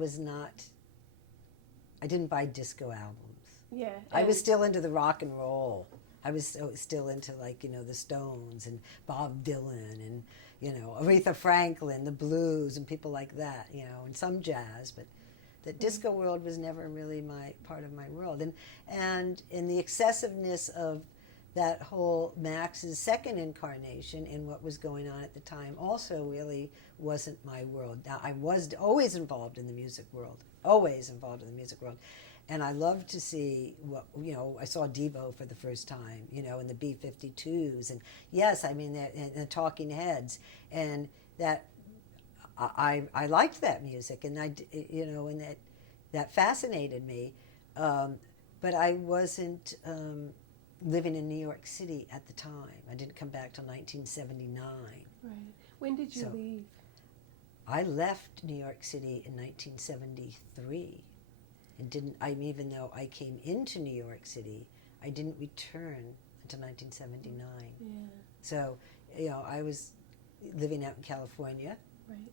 didn't buy disco albums. Yeah. I was still into the rock and roll. I was still into the Stones and Bob Dylan and Aretha Franklin, the blues and people like that, and some jazz, but the disco world was never really part of my world. And in the excessiveness of that whole Max's second incarnation in what was going on at the time also really wasn't my world. Now, I was always involved in the music world, and I loved to see I saw Devo for the first time, in the B-52s, and yes, I mean, the Talking Heads, and that I liked that music, and and that fascinated me, but I wasn't living in New York City at the time. I didn't come back till 1979. Right. When did you leave? I left New York City in 1973. And even though I came into New York City, I didn't return until 1979. Yeah. So, I was living out in California. Right.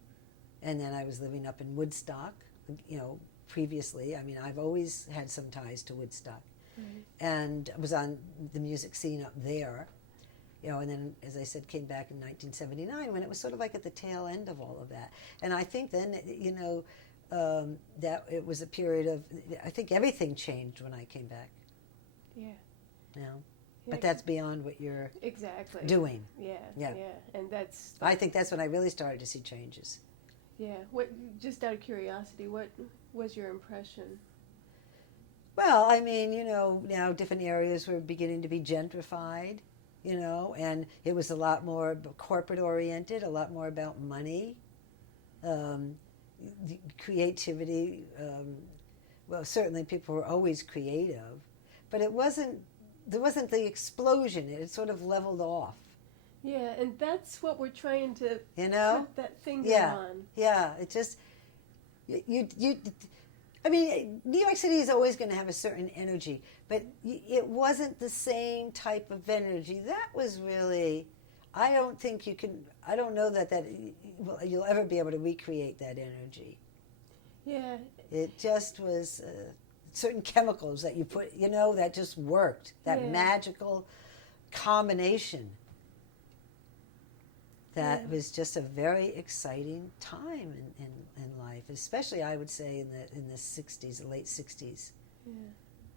And then I was living up in Woodstock, previously. I mean, I've always had some ties to Woodstock. Right. And I was on the music scene up there. And then, as I said, came back in 1979 when it was sort of like at the tail end of all of that. And I think then, that it was a period of, I think everything changed when I came back. Yeah. Yeah. Yeah. But that's beyond what you're exactly doing. Yeah. Yeah. Yeah. And that's. I think that's when I really started to see changes. Yeah. What? Just out of curiosity, what was your impression? Well, I mean, now different areas were beginning to be gentrified, and it was a lot more corporate oriented, a lot more about money. Creativity, well, certainly people were always creative, but there wasn't the explosion. It had sort of leveled off. Yeah, and that's what we're trying to put that finger on. Yeah, it just, I mean, New York City is always going to have a certain energy, but it wasn't the same type of energy. That was really, I don't think you can, I don't know that you'll ever be able to recreate that energy. Yeah. It just was certain chemicals that you put, that just worked. That magical combination. That was just a very exciting time in life, especially I would say in the 60s, the late 60s. Yeah.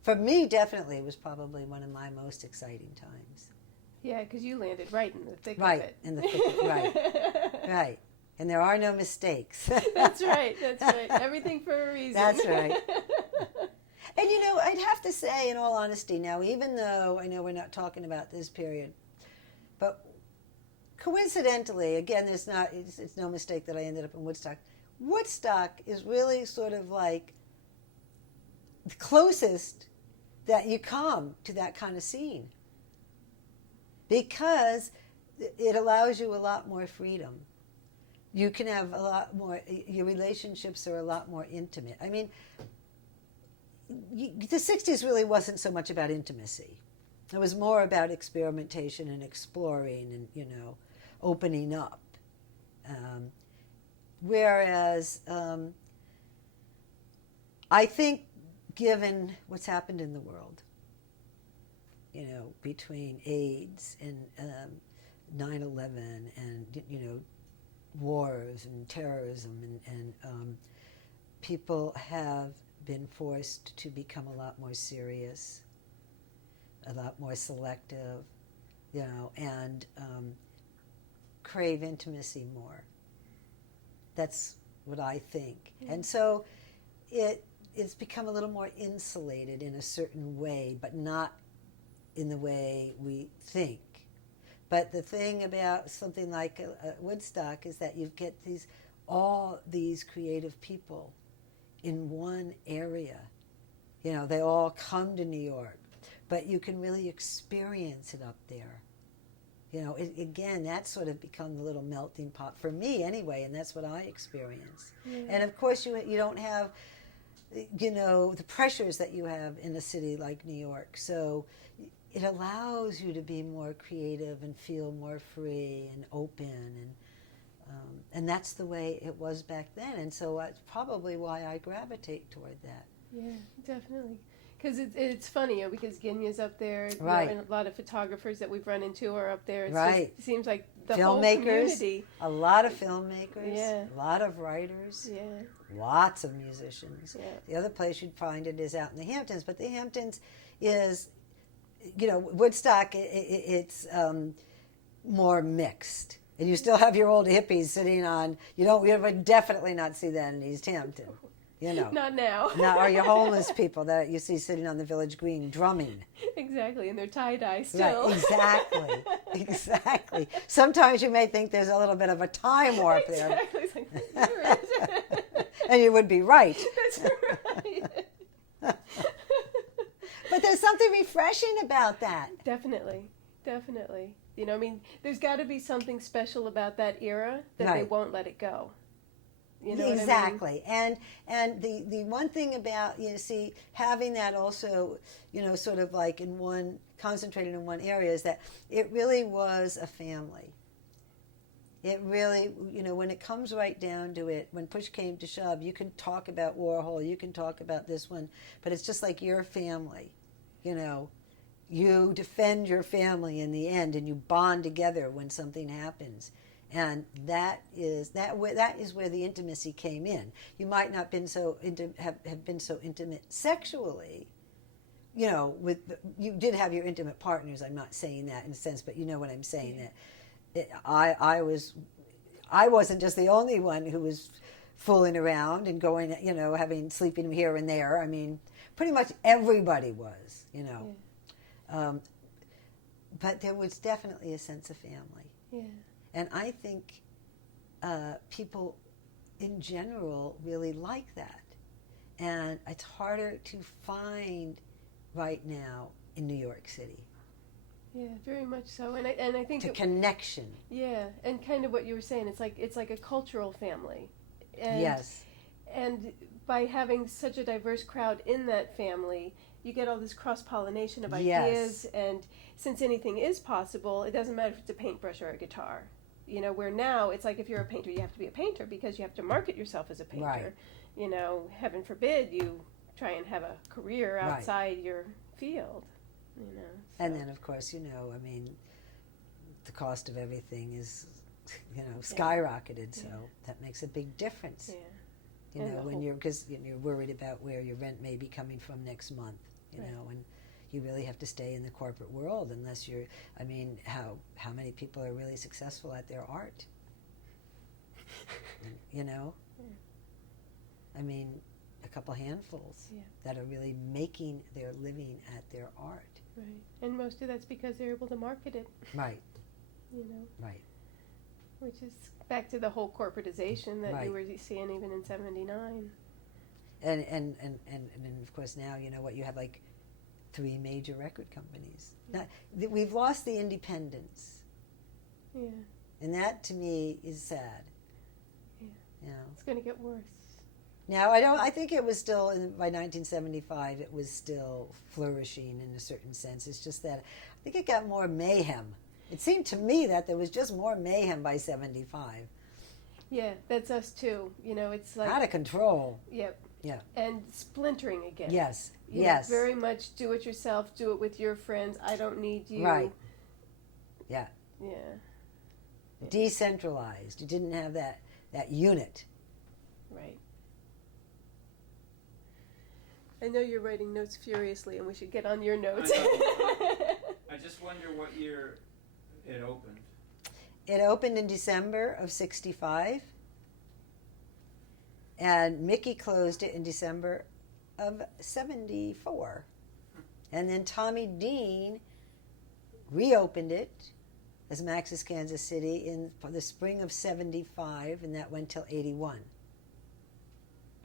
For me, definitely, it was probably one of my most exciting times. Yeah, because you landed right in the thick of it. Right, in the thick of it, right. Right. And there are no mistakes. That's right. Everything for a reason. That's right. And I'd have to say, in all honesty, now, even though I know we're not talking about this period, but coincidentally, again, it's no mistake that I ended up in Woodstock. Woodstock is really sort of like the closest that you come to that kind of scene, because it allows you a lot more freedom. You can have a lot more, your relationships are a lot more intimate. I mean, the 60s really wasn't so much about intimacy. It was more about experimentation and exploring and, opening up. Whereas I think given what's happened in the world, between AIDS and 9/11 and, wars and terrorism and people have been forced to become a lot more serious, a lot more selective, and crave intimacy more. That's what I think. Mm-hmm. And so it's become a little more insulated in a certain way, but not in the way we think. But the thing about something like Woodstock is that you get all these creative people in one area. They all come to New York, but you can really experience it up there. Again, that's sort of become the little melting pot for me anyway, and that's what I experience. Mm-hmm. And of course, you don't have, the pressures that you have in a city like New York. So it allows you to be more creative and feel more free and open, and that's the way it was back then, and so that's probably why I gravitate toward that. Yeah, definitely. Because it's funny, because Ginya's up there, Right. and a lot of photographers that we've run into are up there. Right. It seems like the Filmmakers. whole community. A lot of filmmakers, Yeah. a lot of writers, Yeah, lots of musicians. yeah, The other place you'd find it is out in the Hamptons, but the Hamptons is, Woodstock, it's more mixed. And you still have your old hippies sitting on, you would definitely not see that in East Hampton, not now. Now, or your homeless people that you see sitting on the Village Green drumming. Exactly, and they're tie-dye still. Right, exactly, exactly. Sometimes you may think there's a little bit of a time warp there. Exactly. It's like, there is. And you would be right. That's right. But there's something refreshing about that. Definitely. There's got to be something special about that era that they Right. won't let it go. You know Exactly. And the one thing about, having that also, sort of like concentrated in one area, is that it really was a family. It really, when it comes right down to it, when push came to shove, you can talk about Warhol, you can talk about this one, but it's just like your family, You defend your family in the end, and you bond together when something happens. And that is where the intimacy came in. You might not been have been so intimate sexually, you did have your intimate partners. I'm not saying that in a sense, but you know what I'm saying. That I wasn't just the only one who was fooling around and going, having sleeping here and there. I mean, pretty much everybody was, but there was definitely a sense of family. Yeah. And I think people in general really like that. And it's harder to find right now in New York City. Yeah, very much so. And I think The connection. Yeah, and kind of what you were saying, it's like a cultural family. And, Yes. And by having such a diverse crowd in that family, you get all this cross-pollination of ideas. Yes. And since anything is possible, it doesn't matter if it's a paintbrush or a guitar. Where now it's like if you're a painter, you have to be a painter because you have to market yourself as a painter. Right. Heaven forbid you try and have a career Right. outside your field. And then, of course, the cost of everything is, skyrocketed. So that makes a big difference. Yeah. When you're worried about where your rent may be coming from next month. And you really have to stay in the corporate world unless you're. How many people are really successful at their art? A couple handfuls that are really making their living at their art. Right. And most of that's because they're able to market it. Right. Right. Which is back to the whole corporatization that Right. you were seeing even in '79. And of course now you have like 3 major record companies. Now, we've lost the independence. Yeah. And that to me is sad. Yeah. It's going to get worse. Now I think it was still by 1975 it was still flourishing in a certain sense. It's just that I think it got more mayhem. It seemed to me that there was just more mayhem by 75. Yeah, that's us too. It's like Out of control. Yep. Yeah. And splintering again. Yes. Yes. Very much do it yourself, do it with your friends. I don't need you. Right. Yeah. Yeah. Decentralized. You didn't have that unit. Right. I know you're writing notes furiously, and we should get on your notes. I just wonder what year it opened. It opened in December of 65. And Mickey closed it in December of 74. And then Tommy Dean reopened it as Max's Kansas City in the spring of 75, and that went till 81.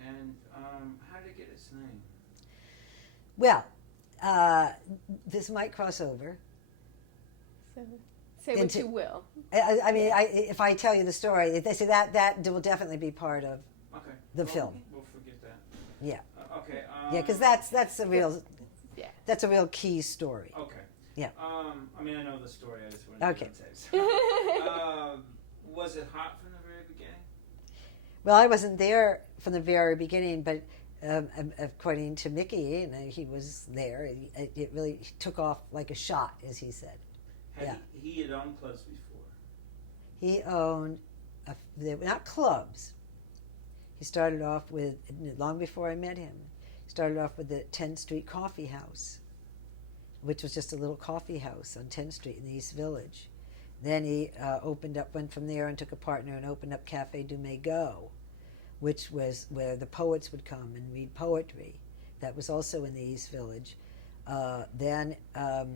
And how did it get its name? Well, this might cross over. So, say what you will. If I tell you the story, they say that will definitely be part of the film. We'll forget that. Yeah. Okay. Yeah, because that's a real key story. Okay. Yeah. I mean, I know the story. I just wanted to Okay. Was it hot from the very beginning? Well, I wasn't there from the very beginning, but according to Mickey, he was there. It really took off like a shot, as he said. He had owned clubs before. He owned, they were not clubs. He started off with, long before I met him, he started off with the 10th Street Coffee House, which was just a little coffee house on 10th Street in the East Village. Then he went from there and took a partner and opened up Cafe du Mégot, which was where the poets would come and read poetry. That was also in the East Village. Then a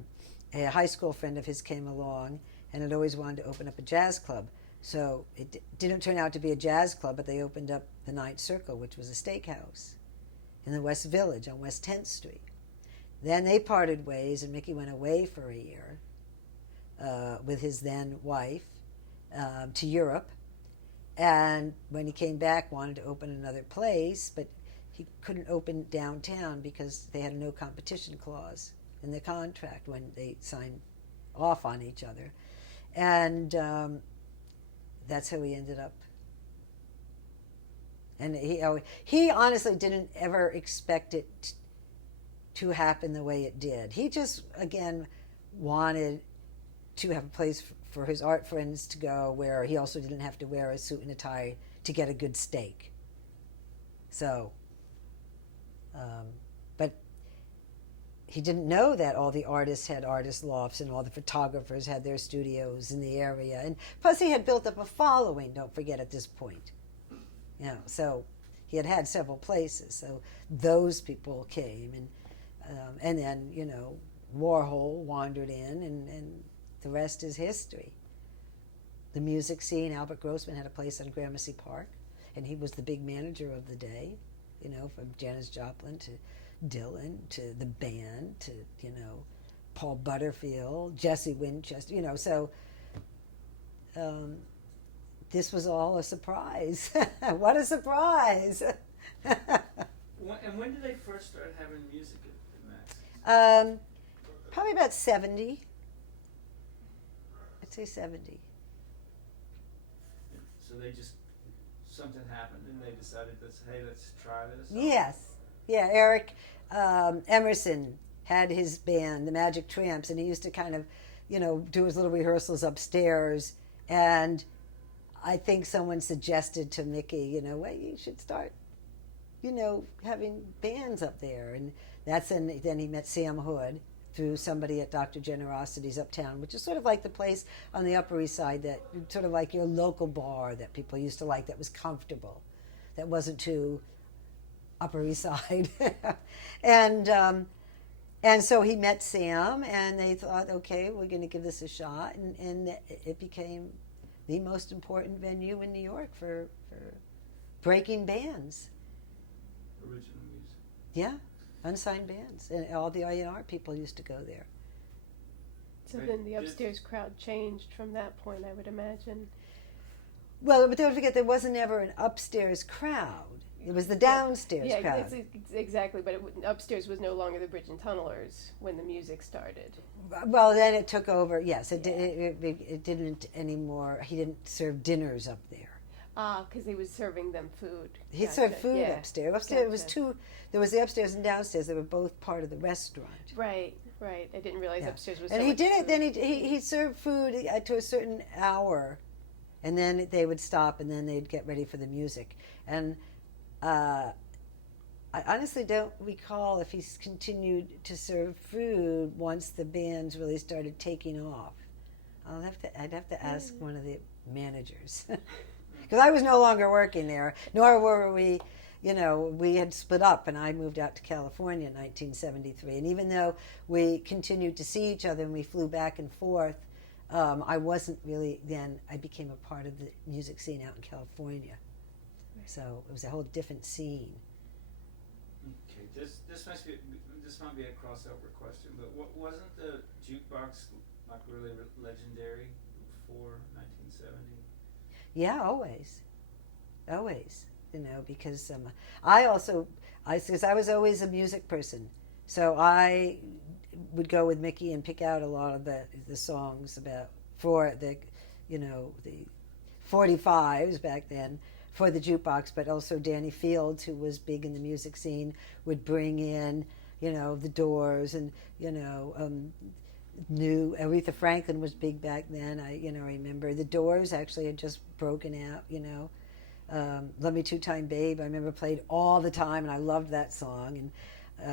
high school friend of his came along and had always wanted to open up a jazz club. So it didn't turn out to be a jazz club, but they opened up the Ninth Circle, which was a steakhouse in the West Village on West 10th Street. Then they parted ways, and Mickey went away for a year with his then wife to Europe. And when he came back, wanted to open another place, but he couldn't open downtown because they had a no competition clause in the contract when they signed off on each other. And that's how he ended up. And he honestly didn't ever expect it to happen the way it did. He just, again, wanted to have a place for his art friends to go where he also didn't have to wear a suit and a tie to get a good steak. So, but he didn't know that all the artists had artist lofts and all the photographers had their studios in the area. And plus he had built up a following, don't forget, at this point. So he had several places. So those people came, and then, Warhol wandered in, and the rest is history. The music scene, Albert Grossman had a place on Gramercy Park, and he was the big manager of the day, from Janis Joplin to Dylan to the band to, Paul Butterfield, Jesse Winchester, so this was all a surprise. What a surprise! And when did they first start having music at Max's? Probably about 70. I'd say 70. So they just, something happened and they decided, let's try this? Yes. Yeah, Eric Emerson had his band, the Magic Tramps, and he used to kind of, do his little rehearsals upstairs. And I think someone suggested to Mickey, well, you should start, having bands up there. And then he met Sam Hood through somebody at Dr. Generosity's Uptown, which is sort of like the place on the Upper East Side that sort of like your local bar that people used to like, that was comfortable, that wasn't too Upper East Side. And so he met Sam, and they thought, okay, we're going to give this a shot, and it became the most important venue in New York for breaking bands. Original music. Yeah, unsigned bands, and all the A&R people used to go there. So then the upstairs crowd changed from that point, I would imagine. Well, but don't forget, there wasn't ever an upstairs crowd. It was the downstairs crowd. Exactly, but upstairs was no longer the Bridge and Tunnelers when the music started. Well, then it took over. Yes, it didn't anymore. He didn't serve dinners up there. Because he was serving them food. He served food upstairs. Upstairs, it was two. There was the upstairs and downstairs. They were both part of the restaurant. Right. I didn't realize upstairs was. And so he much did it. food. Then he served food to a certain hour, and then they would stop, and then they'd get ready for the music. And I honestly don't recall if he's continued to serve food once the bands really started taking off. I'd have to ask one of the managers. Because I was no longer working there, nor were we, we had split up, and I moved out to California in 1973. And even though we continued to see each other and we flew back and forth, I wasn't really, then I became a part of the music scene out in California. So it was a whole different scene. Okay, this might be a crossover question, but wasn't the jukebox like really legendary before 1970? Yeah, always, because because I was always a music person, so I would go with Mickey and pick out a lot of the songs for the, the 45s back then for the jukebox, but also Danny Fields, who was big in the music scene, would bring in, the Doors and, new Aretha Franklin was big back then. I remember the Doors actually had just broken out. Love Me Two-Time Babe, I remember played all the time, and I loved that song. And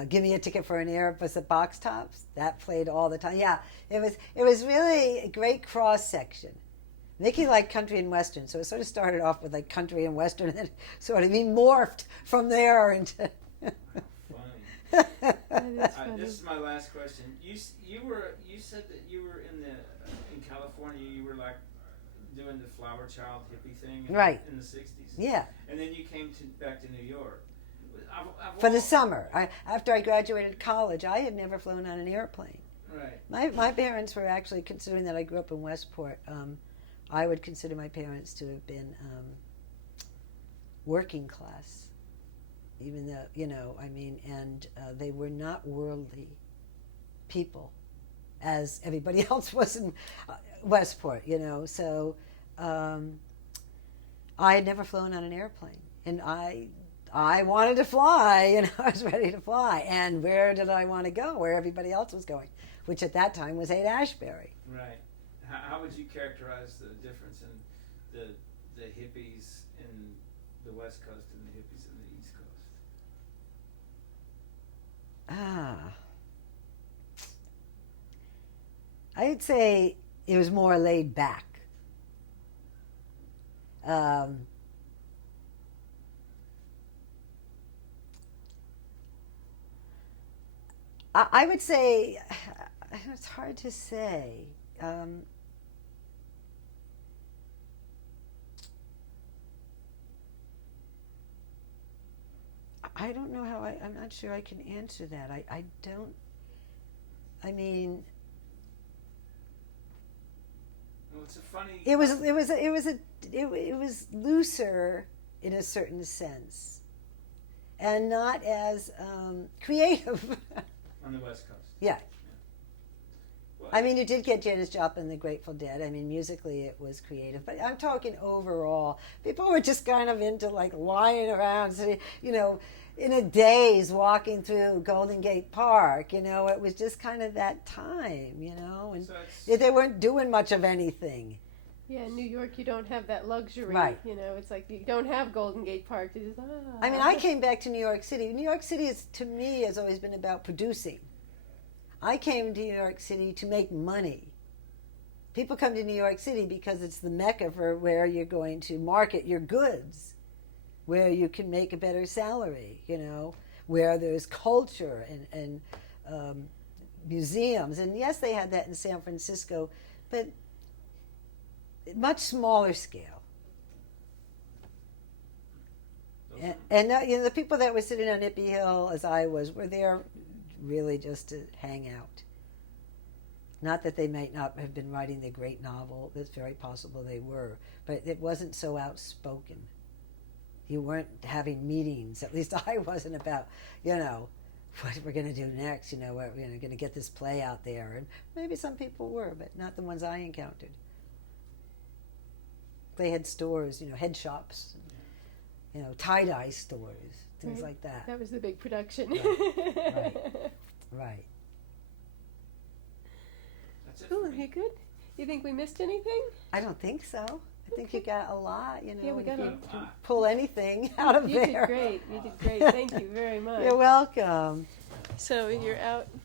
Give Me a Ticket for an Air was the Box Tops, that played all the time. Yeah, it was really a great cross section. Mickey liked country and western, so it sort of started off with like country and western, and then sort of morphed from there into. Funny. Funny. This is my last question. You said that you were in California. You were like doing the flower child hippie thing, right, in the '60s. Yeah. And then you came back to New York. For the summer. After I graduated college, I had never flown on an airplane. Right. My parents were actually, considering that I grew up in Westport, I would consider my parents to have been working class, even though, and they were not worldly people, as everybody else was in Westport, so I had never flown on an airplane, and I wanted to fly, I was ready to fly, and where did I want to go? Where everybody else was going, which at that time was Haight-Ashbury. Right. How would you characterize the difference in the hippies in the West Coast and the hippies in the East Coast? I'd say it was more laid back. I would say it's hard to say. I don't know how I'm not sure I can answer that. I don't. Well, it's a funny. It was looser in a certain sense, and not as creative. On the West Coast. Yeah. Well, You did get Janis Joplin and the Grateful Dead. Musically it was creative, but I'm talking overall. People were just kind of into like lying around, in a daze walking through Golden Gate Park. It was just kind of that time, and so they weren't doing much of anything. Yeah, in New York, you don't have that luxury. Right. It's like you don't have Golden Gate Park. You just, I came back to New York City. New York City to me, has always been about producing. I came to New York City to make money. People come to New York City because it's the mecca for where you're going to market your goods, where you can make a better salary, where there's culture and museums. And yes, they had that in San Francisco, but much smaller scale. And the people that were sitting on Hippie Hill, as I was, were there really just to hang out. Not that they might not have been writing the great novel. It's very possible they were. But it wasn't so outspoken. You weren't having meetings. At least I wasn't about, what we're going to do next. We're going to get this play out there. And maybe some people were, but not the ones I encountered. They had stores, head shops, tie-dye stores, things Right. like that. That was the big production. Right. That's it. Cool. For Are me. you good? You think we missed anything? I don't think so. I think you got a lot, Yeah, we if got you a can pull anything out of You there. did great. You did great. Thank you very much. You're welcome. So you're out